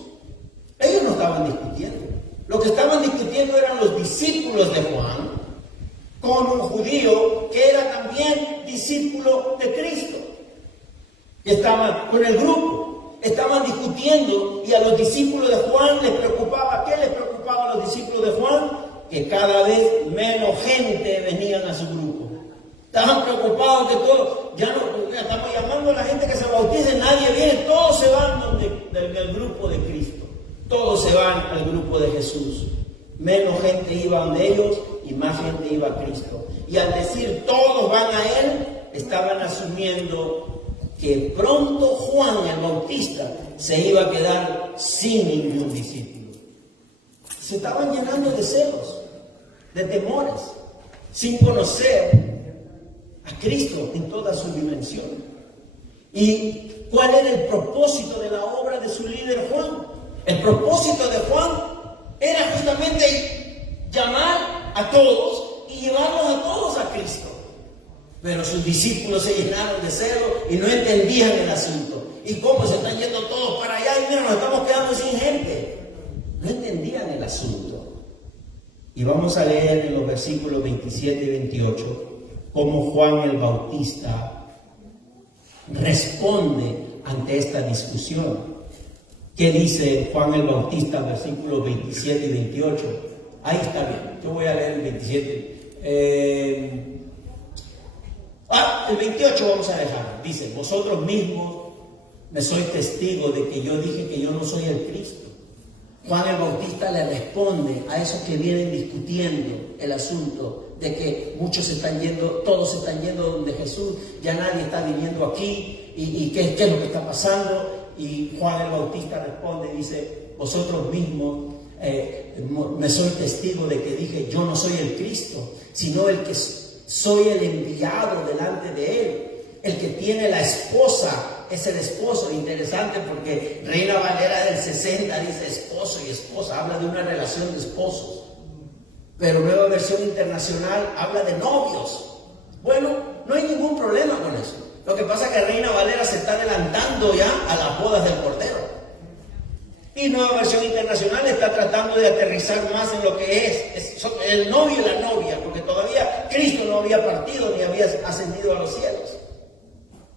Ellos no estaban discutiendo. Lo que estaban discutiendo eran los discípulos de Juan con un judío que era también discípulo de Cristo. Y estaban con el grupo, estaban discutiendo, y a los discípulos de Juan les preocupaba. ¿Qué les preocupaba a los discípulos de Juan? Que cada vez menos gente venían a su grupo. Estaban preocupados que todos, ya no estamos llamando a la gente que se bautice, nadie viene, todos se van del grupo de Cristo, todos se van al grupo de Jesús. Menos gente iba donde ellos y más gente iba a Cristo. Y al decir todos van a Él, estaban asumiendo que pronto Juan el Bautista se iba a quedar sin ningún discípulo. Se estaban llenando de celos, de temores, sin conocer a Cristo en toda su dimensión. ¿Y cuál era el propósito de la obra de su líder Juan? El propósito de Juan era justamente llamar a todos y llevarlos a todos a Cristo. Pero sus discípulos se llenaron de celo y no entendían el asunto. ¿Y cómo se están yendo todos para allá? Y mira, nos estamos quedando sin gente. No entendían el asunto. Y vamos a leer en los versículos 27 y 28 cómo Juan el Bautista responde ante esta discusión. ¿Qué dice Juan el Bautista, versículos 27 y 28? Ahí está bien, yo voy a leer el 27. El 28 vamos a dejar. Dice, vosotros mismos me sois testigos de que yo dije que yo no soy el Cristo. Juan el Bautista le responde a esos que vienen discutiendo el asunto de que muchos se están yendo, todos se están yendo donde Jesús, ya nadie está viniendo aquí, y ¿qué es lo que está pasando? Y Juan el Bautista responde y dice, vosotros mismos me sois testigos de que dije, yo no soy el Cristo, sino el que soy el enviado delante de Él. El que tiene la esposa es el esposo. Interesante porque Reina Valera del 60 dice esposo y esposa, habla de una relación de esposos. Pero Nueva Versión Internacional habla de novios. Bueno, no hay ningún problema con eso. Lo que pasa es que Reina Valera se está adelantando ya a las bodas del Cordero. Y Nueva Versión Internacional está tratando de aterrizar más en lo que es el novio y la novia, porque todavía Cristo no había partido ni había ascendido a los cielos.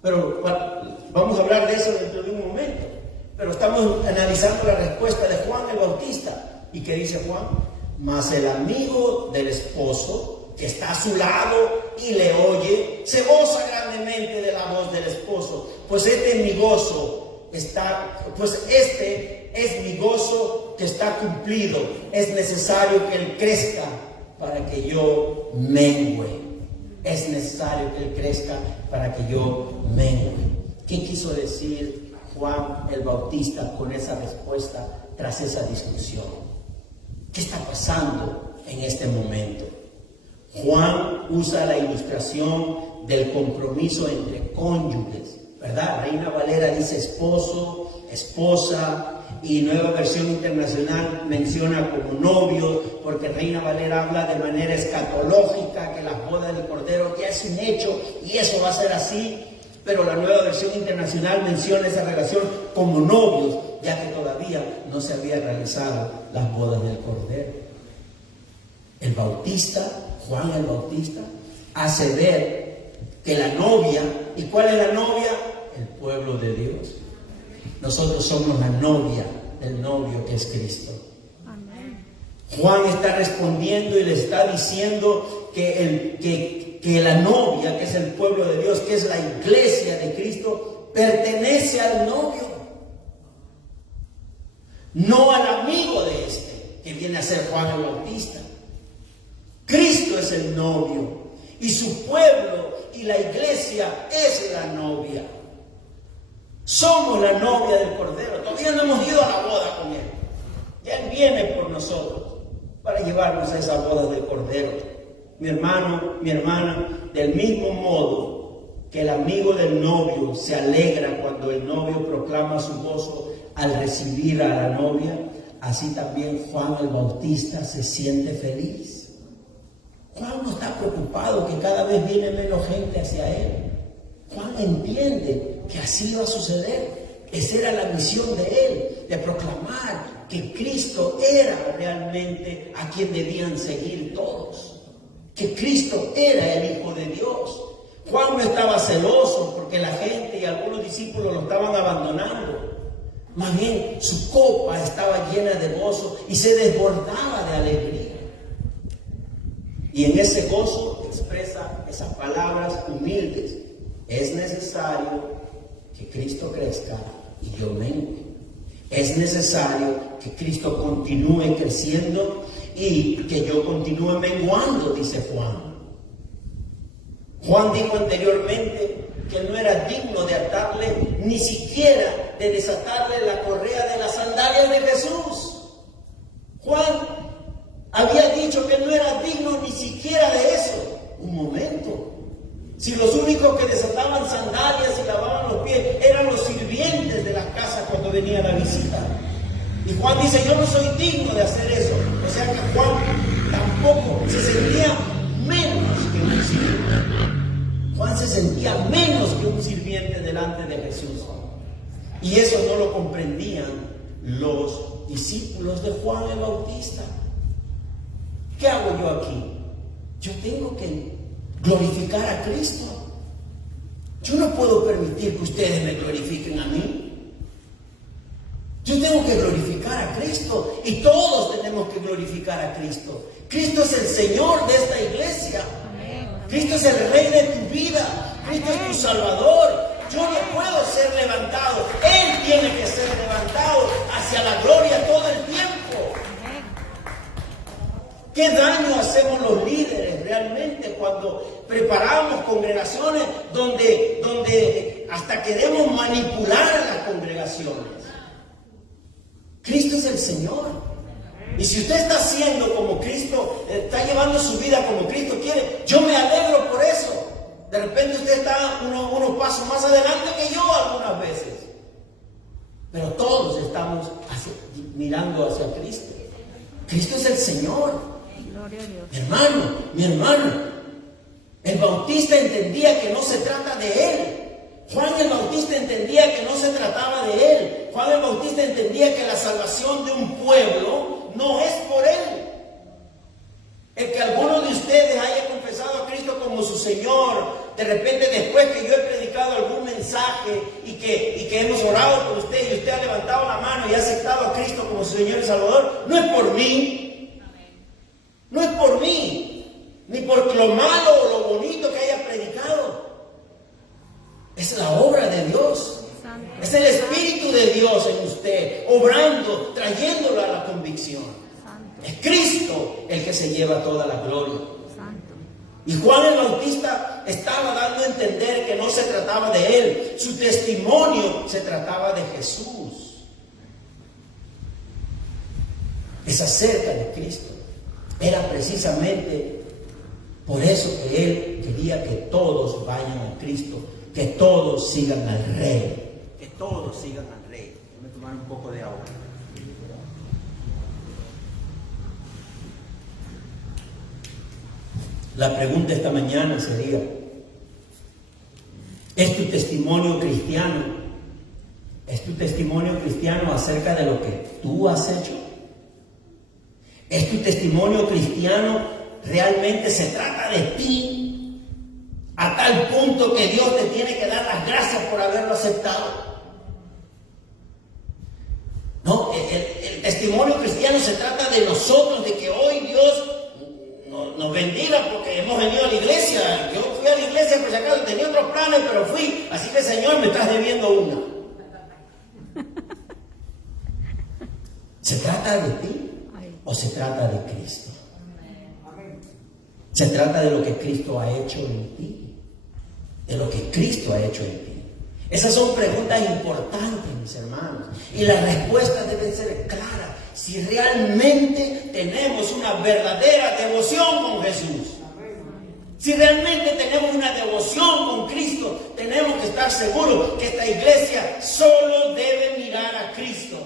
Pero vamos a hablar de eso dentro de un momento. Pero estamos analizando la respuesta de Juan el Bautista. ¿Y qué dice Juan? Mas el amigo del esposo, que está a su lado y le oye, se goza grandemente de la voz del esposo. Pues este es mi gozo que está cumplido. Es necesario que Él crezca para que yo mengüe. Es necesario que Él crezca para que yo mengüe. ¿Qué quiso decir Juan el Bautista con esa respuesta tras esa discusión? ¿Qué está pasando en este momento? Juan usa la ilustración del compromiso entre cónyuges ¿verdad? Reina Valera dice esposo, esposa, y Nueva Versión Internacional menciona como novio, porque Reina Valera habla de manera escatológica, que las bodas del Cordero ya es un hecho y eso va a ser así, pero la Nueva Versión Internacional menciona esa relación como novios, ya que todavía no se había realizado las bodas del Cordero. El Bautista, Juan el Bautista, hace ver que la novia, ¿y cuál es la novia? El pueblo de Dios. Nosotros somos la novia del novio que es Cristo. Amén. Juan está respondiendo y le está diciendo que la novia, que es el pueblo de Dios, que es la iglesia de Cristo, pertenece al novio, no al amigo de este, que viene a ser Juan el Bautista. Cristo es el novio y su pueblo y la iglesia es la novia. Somos la novia del Cordero. Todavía no hemos ido a la boda con Él. Ya Él viene por nosotros para llevarnos a esa boda del Cordero. Mi hermano, mi hermana, del mismo modo que el amigo del novio se alegra cuando el novio proclama su gozo al recibir a la novia, así también Juan el Bautista se siente feliz. Juan no está preocupado que cada vez viene menos gente hacia Él. Juan entiende que así va a suceder. Esa era la misión de él, de proclamar que Cristo era realmente a quien debían seguir todos. Que Cristo era el Hijo de Dios. Juan no estaba celoso porque la gente y algunos discípulos lo estaban abandonando. Más bien, su copa estaba llena de gozo y se desbordaba de alegría. Y en ese gozo expresa esas palabras humildes. Es necesario que Cristo crezca y yo mengue. Es necesario que Cristo continúe creciendo y que yo continúe menguando, dice Juan. Juan dijo anteriormente que no era digno de atarle, ni siquiera de desatarle la correa de las sandalias de Jesús. Juan había dicho que no era digno ni siquiera de eso. Un momento. Si los únicos que desataban sandalias y lavaban los pies eran los sirvientes de las casas cuando venía la visita. Y Juan dice, yo no soy digno de hacer eso. O sea que Juan tampoco se sentía menos que un sirviente. Juan se sentía menos que un sirviente delante de Jesús. Y eso no lo comprendían los discípulos de Juan el Bautista. ¿Qué hago yo aquí? Yo tengo que glorificar a Cristo. Yo no puedo permitir que ustedes me glorifiquen a mí. Yo tengo que glorificar a Cristo y todos tenemos que glorificar a Cristo. Cristo es el Señor de esta iglesia. Cristo es el Rey de tu vida. Cristo es tu Salvador. Yo no puedo ser levantado. Él tiene que ser levantado hacia la gloria todo el tiempo. ¿Qué daño hacemos los líderes realmente cuando preparamos congregaciones donde hasta queremos manipular a las congregaciones? Cristo es el Señor. Y si usted está haciendo como Cristo, está llevando su vida como Cristo quiere, yo me alegro por eso. De repente usted está unos pasos más adelante que yo algunas veces. Pero todos estamos mirando hacia Cristo. Cristo es el Señor. Mi hermano, el Bautista entendía que no se trata de él. Juan el Bautista entendía que no se trataba de él. Juan el Bautista entendía que la salvación de un pueblo no es por él. El que alguno de ustedes haya confesado a Cristo como su Señor, de repente después que yo he predicado algún mensaje y que hemos orado por usted y usted ha levantado la mano y ha aceptado a Cristo como su Señor y Salvador, no es por mí. No es por mí, ni por lo malo o lo bonito que haya predicado. Es la obra de Dios. Es el Espíritu de Dios en usted, obrando, trayéndolo a la convicción. Es Cristo el que se lleva toda la gloria. Y Juan el Bautista estaba dando a entender que no se trataba de él. Su testimonio se trataba de Jesús. Es acerca de Cristo. Era precisamente por eso que él quería que todos vayan a Cristo que todos sigan al Rey. Que todos sigan al Rey. Déjame tomar un poco de agua. La pregunta esta mañana sería, ¿es tu testimonio cristiano? ¿Es tu testimonio cristiano acerca de lo que tú has hecho? ¿Es tu testimonio cristiano realmente se trata de ti? A tal punto que Dios te tiene que dar las gracias por haberlo aceptado. No, el testimonio cristiano se trata de nosotros, de que hoy Dios nos bendiga porque hemos venido a la iglesia. Yo fui a la iglesia por si acaso, tenía otros planes, pero fui. Así que, Señor, me estás debiendo una. ¿Se trata de ti o se trata de Cristo? Se trata de lo que Cristo ha hecho en ti, de lo que Cristo ha hecho en ti. Esas son preguntas importantes, mis hermanos, y las respuestas deben ser claras. Si realmente tenemos una verdadera devoción con Jesús, si realmente tenemos una devoción con Cristo, tenemos que estar seguros que esta iglesia solo debe mirar a Cristo.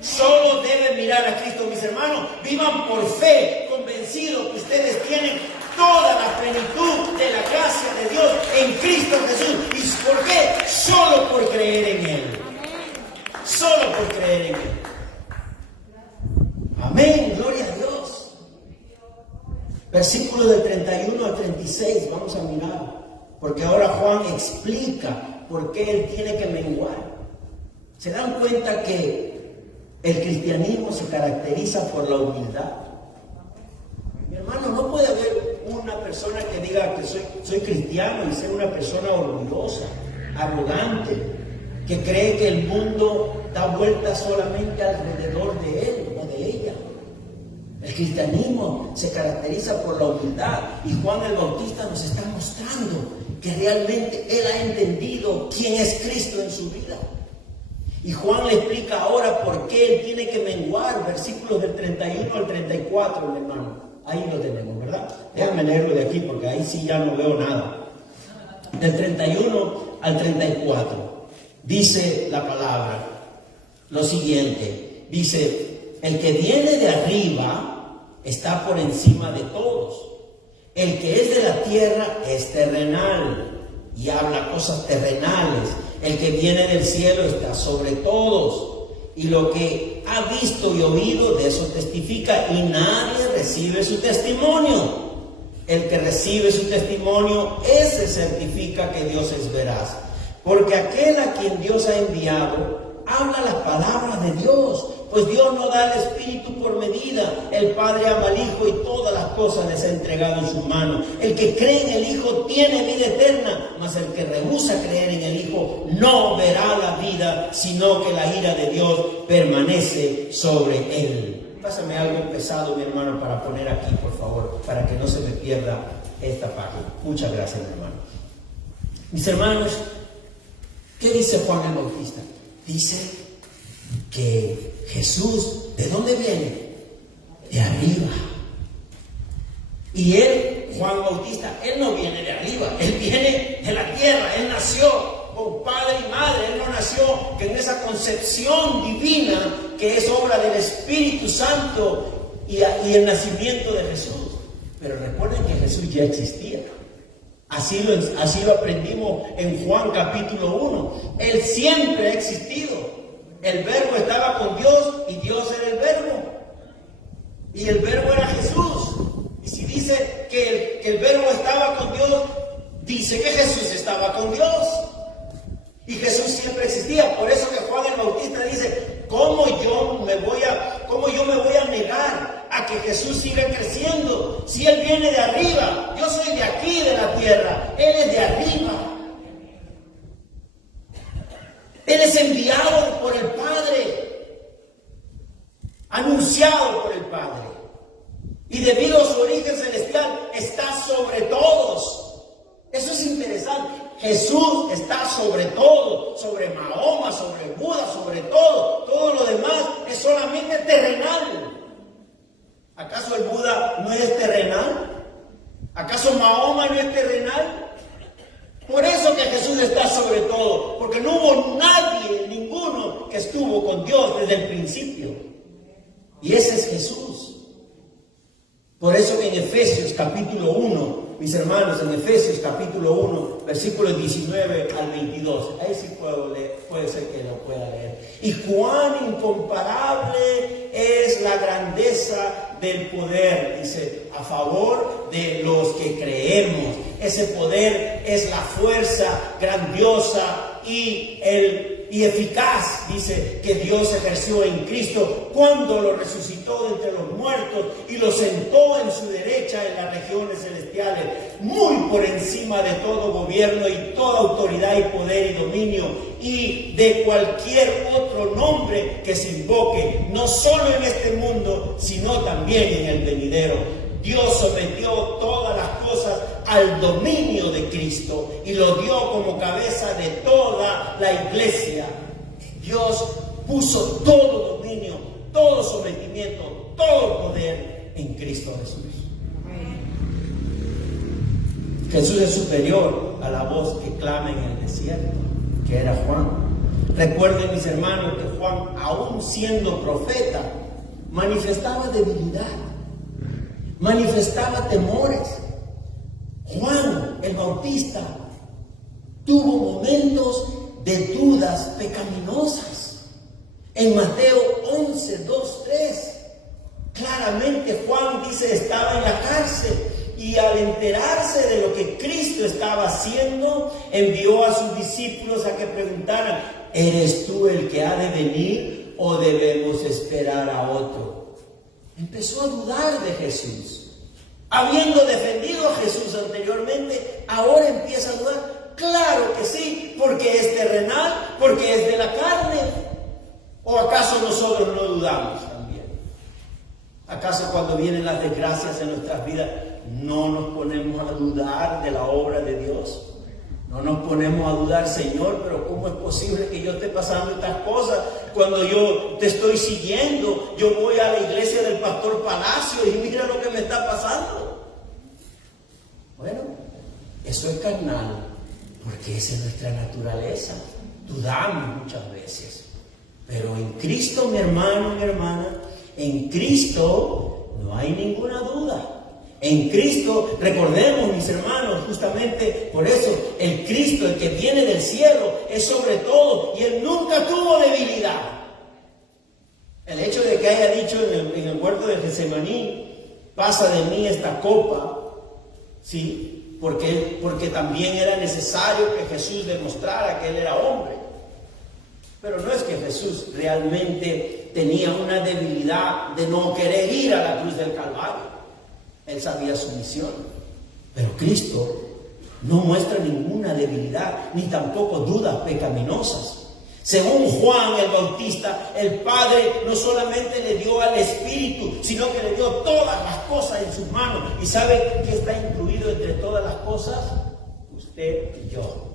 Solo debe mirar a Cristo, mis hermanos. Vivan por fe, convencidos que ustedes tienen toda la plenitud de la gracia de Dios en Cristo Jesús. ¿Y por qué? Solo por creer en Él. Solo por creer en Él. Amén, gloria a Dios. Versículos del 31 al 36, vamos a mirar. Porque ahora Juan explica por qué Él tiene que menguar. ¿Se dan cuenta que el cristianismo se caracteriza por la humildad? Mi hermano, no puede haber una persona que diga que soy cristiano y ser una persona orgullosa, arrogante, que cree que el mundo da vueltas solamente alrededor de él o de ella. El cristianismo se caracteriza por la humildad, y Juan el Bautista nos está mostrando que realmente él ha entendido quién es Cristo en su vida. Y Juan le explica ahora por qué él tiene que menguar, versículos del 31 al 34, mi hermano. Ahí lo tenemos, ¿verdad? Déjame leerlo de aquí porque ahí sí ya no veo nada. Del 31 al 34 dice la palabra lo siguiente. Dice, el que viene de arriba está por encima de todos. El que es de la tierra es terrenal y habla cosas terrenales. El que viene del cielo está sobre todos, y lo que ha visto y oído de eso testifica, y nadie recibe su testimonio. El que recibe su testimonio, ese certifica que Dios es veraz, porque aquel a quien Dios ha enviado habla las palabras de Dios, pues Dios no da el Espíritu por medida. El Padre ama al Hijo y todas las cosas les ha entregado en sus manos. El que cree en el Hijo tiene vida eterna, mas el que rehúsa creer en el Hijo no verá la vida, sino que la ira de Dios permanece sobre él. Pásame algo pesado, mi hermano, para poner aquí, por favor, para que no se me pierda esta página. Muchas gracias, mi hermano. Mis hermanos, ¿qué dice Juan el Bautista? Dice que Jesús, ¿de dónde viene? De arriba. Y él, Juan Bautista, él no viene de arriba, él viene de la tierra. Él nació con padre y madre. Él no nació que en esa concepción divina que es obra del Espíritu Santo y el nacimiento de Jesús. Pero recuerden que Jesús ya existía. Así lo aprendimos en Juan capítulo 1. Él siempre ha existido. El verbo estaba con Dios y Dios era el verbo. Y el verbo era Jesús. Y si dice que el verbo estaba con Dios, dice que Jesús estaba con Dios. Y Jesús siempre existía. Por eso que Juan el Bautista dice, ¿cómo yo me voy a negar a que Jesús siga creciendo? Si Él viene de arriba, yo soy de aquí, de la tierra. Él es de arriba. Él es enviado por el Padre, anunciado por el Padre. Y debido a su origen celestial, está sobre todos. Eso es interesante. Jesús está sobre todo, sobre Mahoma, sobre Buda, sobre todo. Todo lo demás es solamente terrenal. ¿Acaso el Buda no es terrenal? ¿Acaso Mahoma no es terrenal? Por eso que Jesús está sobre todo, porque no hubo nadie, ninguno que estuvo con Dios desde el principio. Y ese es Jesús. Por eso que en Efesios capítulo 1, mis hermanos, en Efesios capítulo 1, versículos 19 al 22, ahí sí puede ser que lo pueda leer. Y cuán incomparable es la grandeza del poder, dice, a favor de los que creemos. Ese poder es la fuerza grandiosa y eficaz, dice, que Dios ejerció en Cristo cuando lo resucitó de entre los muertos y lo sentó en su derecha en las regiones celestiales, muy por encima de todo gobierno y toda autoridad y poder y dominio y de cualquier otro nombre que se invoque, no solo en este mundo, sino también en el venidero. Dios sometió todas las cosas al dominio de Cristo y lo dio como cabeza de toda la iglesia. Dios puso todo dominio, todo sometimiento, todo poder en Cristo Jesús. Jesús es superior a la voz que clama en el desierto, que era Juan. Recuerden, mis hermanos, que Juan, aún siendo profeta, manifestaba debilidad, manifestaba temores. Juan el Bautista tuvo momentos de dudas pecaminosas. En Mateo 11, 2, 3, claramente Juan dice estaba en la cárcel y al enterarse de lo que Cristo estaba haciendo, envió a sus discípulos a que preguntaran: ¿eres tú el que ha de venir o debemos esperar a otro? Empezó a dudar de Jesús. Habiendo defendido a Jesús anteriormente, ahora empieza a dudar. Claro que sí, porque es terrenal, porque es de la carne. ¿O acaso nosotros no dudamos también? ¿Acaso cuando vienen las desgracias en nuestras vidas no nos ponemos a dudar de la obra de Dios? No nos ponemos a dudar: Señor, pero ¿cómo es posible que yo esté pasando estas cosas cuando yo te estoy siguiendo? Yo voy a la iglesia del pastor Palacio y mira lo que me está pasando. Bueno, eso es carnal, porque esa es nuestra naturaleza. Dudamos muchas veces. Pero en Cristo, mi hermano, mi hermana, en Cristo no hay ninguna duda. En Cristo, recordemos, mis hermanos, justamente por eso, el Cristo, el que viene del cielo, es sobre todo, y Él nunca tuvo debilidad. El hecho de que haya dicho en el huerto de Getsemaní: pasa de mí esta copa, ¿sí? Porque también era necesario que Jesús demostrara que Él era hombre. Pero no es que Jesús realmente tenía una debilidad de no querer ir a la cruz del Calvario. Él sabía su misión. Pero Cristo no muestra ninguna debilidad, ni tampoco dudas pecaminosas. Según Juan el Bautista, el Padre no solamente le dio al Espíritu, sino que le dio todas las cosas en sus manos. ¿Y sabe qué está incluido entre todas las cosas? Usted y yo.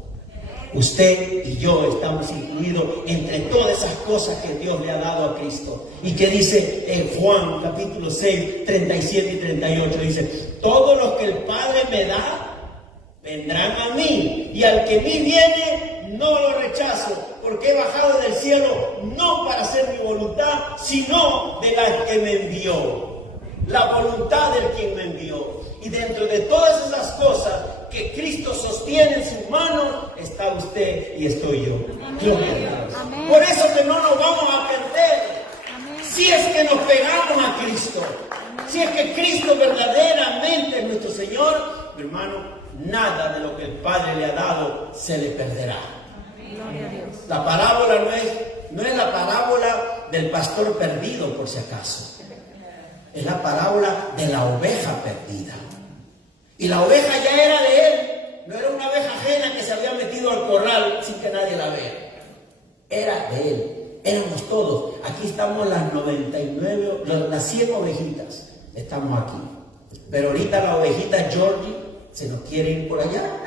Usted y yo estamos incluidos entre todas esas cosas que Dios le ha dado a Cristo. Y que dice en Juan capítulo 6, 37 y 38, dice: todos los que el Padre me da, vendrán a mí, y al que a mí viene, no lo rechazo, porque he bajado del cielo no para hacer mi voluntad, sino de la que me envió. La voluntad del quien me envió. Y dentro de todas esas cosas que Cristo sostiene en sus manos, está usted y estoy yo. Gloria a Dios. Amén. Por eso que no nos vamos a perder. Amén. Si es que nos pegamos a Cristo. Amén. Si es que Cristo verdaderamente es nuestro Señor, mi hermano, nada de lo que el Padre le ha dado se le perderá. Gloria a Dios. La parábola no es la parábola del pastor perdido, por si acaso. Es la parábola de la oveja perdida. Y la oveja ya era de él. No era una oveja ajena que se había metido al corral sin que nadie la vea. Era de él. Éramos todos. Aquí estamos las 99, las 100 ovejitas. Estamos aquí. Pero ahorita la ovejita Georgie se nos quiere ir por allá.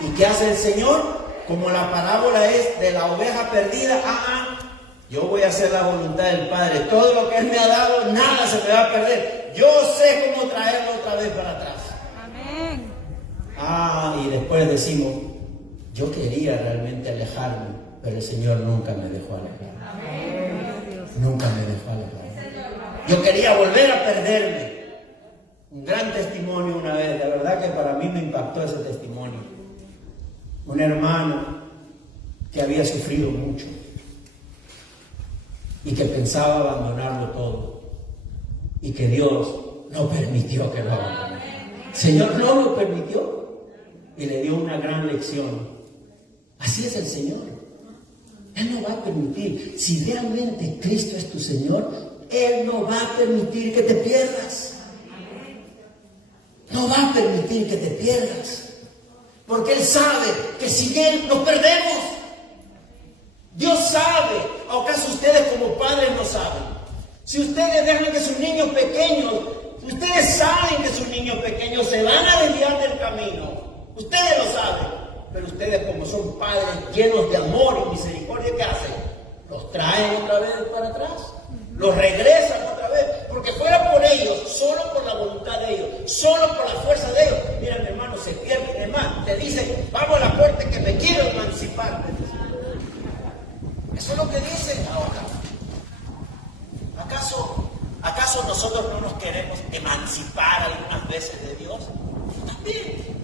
¿Y qué hace el Señor? Como la parábola es de la oveja perdida, yo voy a hacer la voluntad del Padre. Todo lo que Él me ha dado, nada se me va a perder. Yo sé cómo traerlo otra vez para atrás. Amén. Y después decimos, yo quería realmente alejarme, pero el Señor nunca me dejó alejar. Nunca me dejó alejar. Yo quería volver a perderme. Un gran testimonio una vez, la verdad que para mí me impactó ese testimonio. Un hermano que había sufrido mucho y que pensaba abandonarlo todo y que Dios no permitió que lo abandonara. El Señor no lo permitió y le dio una gran lección. Así es el Señor. Él no va a permitir, si realmente Cristo es tu Señor, Él no va a permitir que te pierdas. No va a permitir que te pierdas, porque Él sabe que sin Él nos perdemos. Dios sabe. ¿O acaso ustedes como padres no saben? Si ustedes dejan que sus niños pequeños, ustedes saben que sus niños pequeños se van a desviar del camino. Ustedes lo saben. Pero ustedes, como son padres llenos de amor y misericordia, ¿qué hacen? Los traen otra vez para atrás. Los regresan otra vez. Porque fuera por ellos, solo por la voluntad de ellos, solo por la fuerza de ellos. Mira, mi hermano, se pierden. Hermano, te dicen, vamos a la corte que me quiero emancipar. Eso es lo que dicen ahora. ¿Acaso nosotros no nos queremos emancipar algunas veces de Dios? También.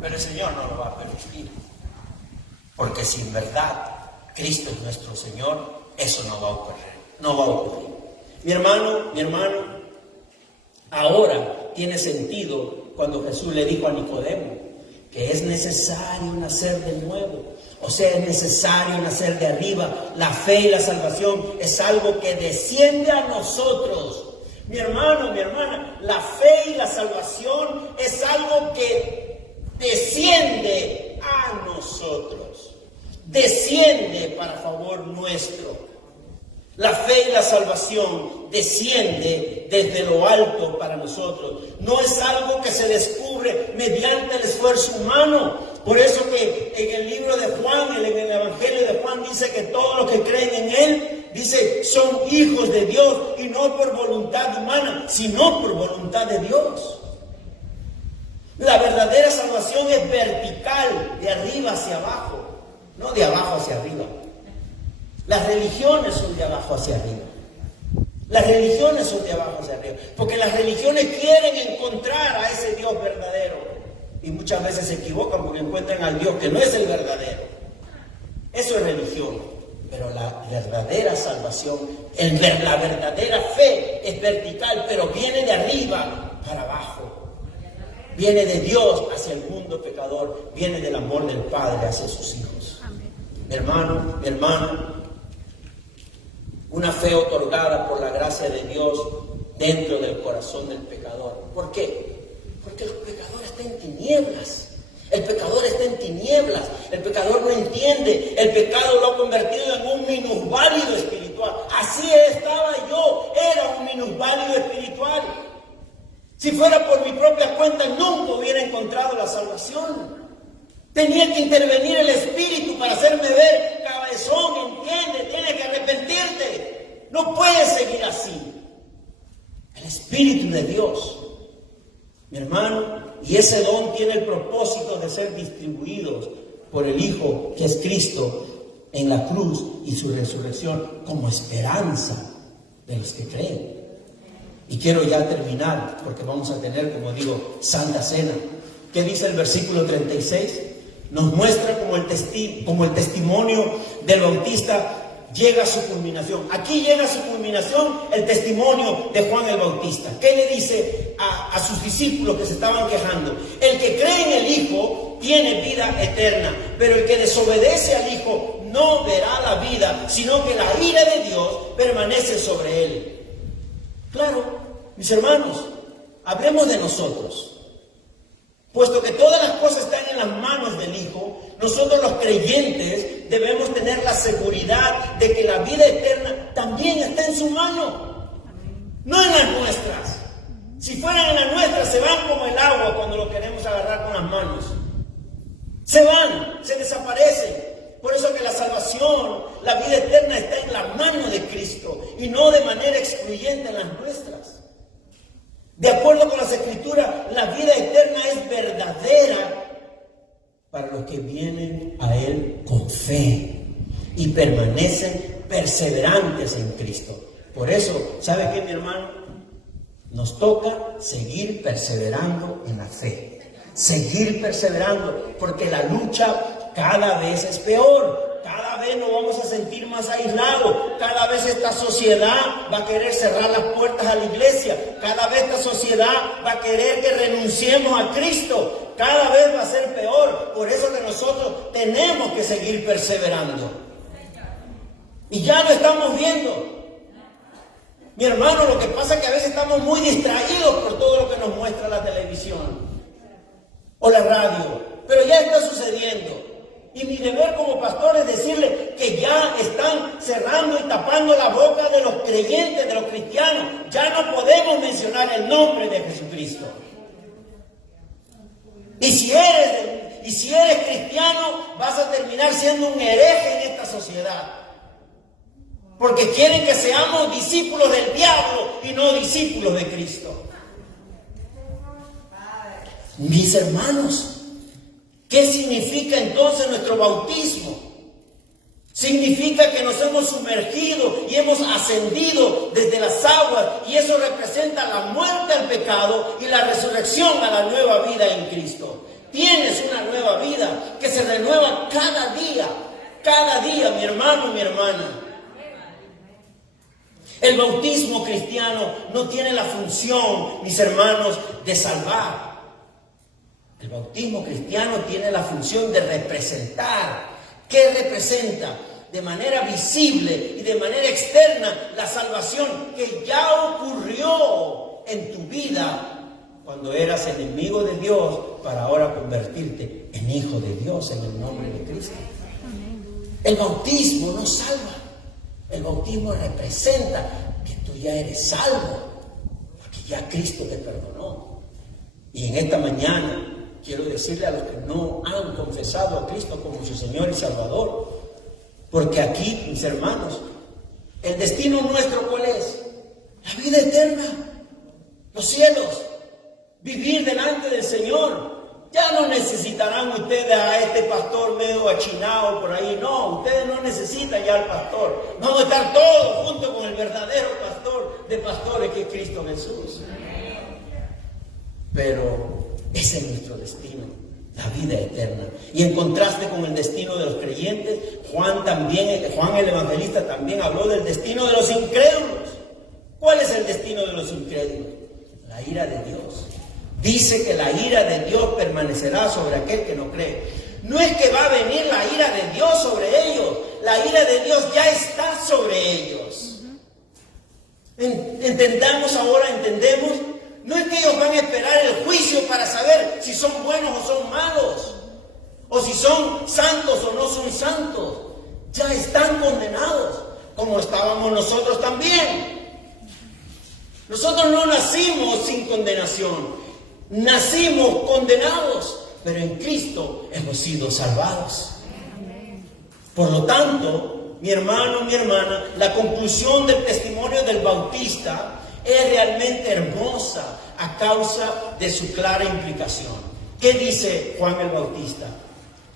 Pero el Señor no lo va a permitir. Porque si en verdad Cristo es nuestro Señor, eso no va a ocurrir. No va a ocurrir. Mi hermano, ahora tiene sentido cuando Jesús le dijo a Nicodemo que es necesario nacer de nuevo. O sea, es necesario nacer de arriba. La fe y la salvación es algo que desciende a nosotros. Mi hermano, mi hermana, la fe y la salvación es algo que desciende a nosotros. Desciende para favor nuestro. La fe y la salvación desciende desde lo alto para nosotros. No es algo que se descubre mediante el esfuerzo humano. Por eso que en el libro de Juan, en el Evangelio de Juan, dice que todos los que creen en Él, dice, son hijos de Dios y no por voluntad humana, sino por voluntad de Dios. La verdadera salvación es vertical, de arriba hacia abajo, no de abajo hacia arriba. Las religiones son de abajo hacia arriba. Las religiones son de abajo hacia arriba. Porque las religiones quieren encontrar a ese Dios verdadero. Y muchas veces se equivocan porque encuentran al Dios que no es el verdadero. Eso es religión. Pero la verdadera salvación, la verdadera fe es vertical, pero viene de arriba para abajo. Viene de Dios hacia el mundo pecador. Viene del amor del Padre hacia sus hijos. Mi hermano, mi hermana, una fe otorgada por la gracia de Dios dentro del corazón del pecador. ¿Por qué? Porque el pecador está en tinieblas. El pecador está en tinieblas. El pecador no entiende. El pecado lo ha convertido en un minusválido espiritual. Así estaba yo. Era un minusválido espiritual. Si fuera por mi propia cuenta, nunca hubiera encontrado la salvación. Tenía que intervenir el Espíritu para hacerme ver, cabezón, entiende, tienes que arrepentirte. No puedes seguir así. El Espíritu de Dios, mi hermano, y ese don tiene el propósito de ser distribuidos por el Hijo, que es Cristo, en la cruz y su resurrección, como esperanza de los que creen. Y quiero ya terminar, porque vamos a tener, como digo, Santa Cena. ¿Qué dice el versículo 36? Nos muestra como el testimonio del Bautista llega a su culminación. Aquí llega a su culminación el testimonio de Juan el Bautista. ¿Qué le dice a sus discípulos que se estaban quejando? El que cree en el Hijo tiene vida eterna, pero el que desobedece al Hijo no verá la vida, sino que la ira de Dios permanece sobre él. Claro, mis hermanos, hablemos de nosotros. Puesto que todas las cosas están en las manos del Hijo, nosotros los creyentes debemos tener la seguridad de que la vida eterna también está en su mano, no en las nuestras. Si fueran en las nuestras, se van como el agua cuando lo queremos agarrar con las manos. Se van, se desaparecen. Por eso que la salvación, la vida eterna está en la mano de Cristo y no de manera excluyente en las nuestras. De acuerdo con las Escrituras, la vida eterna es verdadera para los que vienen a Él con fe y permanecen perseverantes en Cristo. Por eso, ¿sabe qué, mi hermano? Nos toca seguir perseverando en la fe. Seguir perseverando, porque la lucha cada vez es peor. Cada vez nos vamos a sentir más aislados. Cada vez esta sociedad va a querer cerrar las puertas a la iglesia. Cada vez esta sociedad va a querer que renunciemos a Cristo. Cada vez va a ser peor. Por eso que nosotros tenemos que seguir perseverando. Y ya lo estamos viendo. Mi hermano, lo que pasa es que a veces estamos muy distraídos por todo lo que nos muestra la televisión o la radio. Pero ya está sucediendo. Y mi deber como pastor es decirle que ya están cerrando y tapando la boca de los creyentes, de los cristianos. Ya no podemos mencionar el nombre de Jesucristo. Y si eres cristiano, vas a terminar siendo un hereje en esta sociedad. Porque quieren que seamos discípulos del diablo y no discípulos de Cristo. Mis hermanos, ¿qué significa entonces nuestro bautismo? Significa que nos hemos sumergido y hemos ascendido desde las aguas, y eso representa la muerte al pecado y la resurrección a la nueva vida en Cristo. Tienes una nueva vida que se renueva cada día, mi hermano, mi hermana. El bautismo cristiano no tiene la función, mis hermanos, de salvar. El bautismo cristiano tiene la función de representar. ¿Qué representa? De manera visible y de manera externa la salvación que ya ocurrió en tu vida cuando eras enemigo de Dios, para ahora convertirte en hijo de Dios en el nombre de Cristo. El bautismo no salva. El bautismo representa que tú ya eres salvo, porque ya Cristo te perdonó. Y en esta mañana quiero decirle a los que no han confesado a Cristo como su Señor y Salvador, porque aquí, mis hermanos, el destino nuestro, ¿cuál es? La vida eterna, los cielos, vivir delante del Señor. Ya no necesitarán ustedes a este pastor medio achinado por ahí. No, ustedes no necesitan ya al pastor. Vamos a estar todos juntos con el verdadero pastor de pastores, que es Cristo Jesús. Pero ese es nuestro destino, la vida eterna. Y en contraste con el destino de los creyentes, Juan el evangelista también habló del destino de los incrédulos. ¿Cuál es el destino de los incrédulos? La ira de Dios. Dice que la ira de Dios permanecerá sobre aquel que no cree. No es que va a venir la ira de Dios sobre ellos. La ira de Dios ya está sobre ellos. Entendemos. No es que ellos van a esperar el juicio para saber si son buenos o son malos, o si son santos o no son santos. Ya están condenados, como estábamos nosotros también. Nosotros no nacimos sin condenación. Nacimos condenados, pero en Cristo hemos sido salvados. Por lo tanto, mi hermano, mi hermana, la conclusión del testimonio del Bautista es realmente hermosa a causa de su clara implicación. ¿Qué dice Juan el Bautista?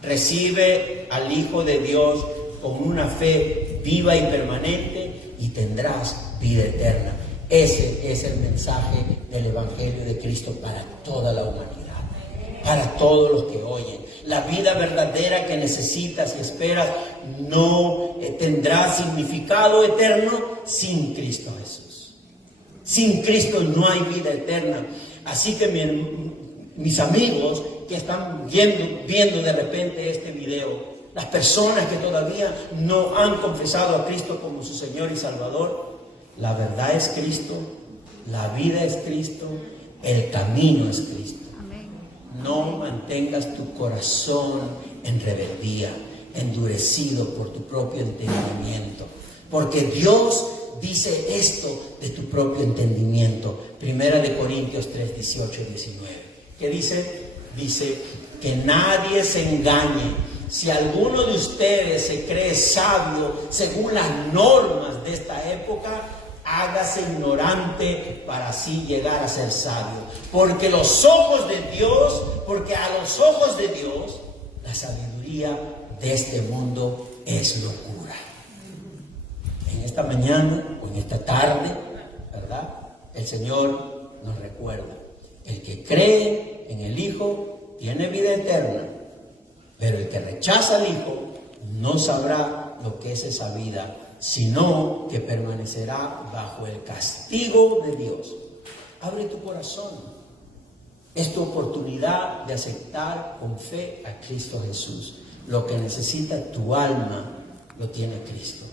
Recibe al Hijo de Dios con una fe viva y permanente y tendrás vida eterna. Ese es el mensaje del Evangelio de Cristo para toda la humanidad, para todos los que oyen. La vida verdadera que necesitas y esperas no tendrá significado eterno sin Cristo Jesús. Sin Cristo no hay vida eterna. Así que mis amigos que están viendo de repente este video, las personas que todavía no han confesado a Cristo como su Señor y Salvador, la verdad es Cristo, la vida es Cristo, el camino es Cristo. Amén. No mantengas tu corazón en rebeldía, endurecido por tu propio entendimiento, porque Dios dice esto de tu propio entendimiento. 1 Corintios 3, 18 y 19. ¿Qué dice? Dice que nadie se engañe. Si alguno de ustedes se cree sabio según las normas de esta época, hágase ignorante para así llegar a ser sabio. Porque a los ojos de Dios, La sabiduría de este mundo es locura. En esta mañana o en esta tarde, ¿verdad? El Señor nos recuerda, el que cree en el Hijo tiene vida eterna, pero el que rechaza al Hijo no sabrá lo que es esa vida, sino que permanecerá bajo el castigo de Dios. Abre tu corazón. Es tu oportunidad de aceptar con fe a Cristo Jesús. Lo que necesita tu alma lo tiene Cristo.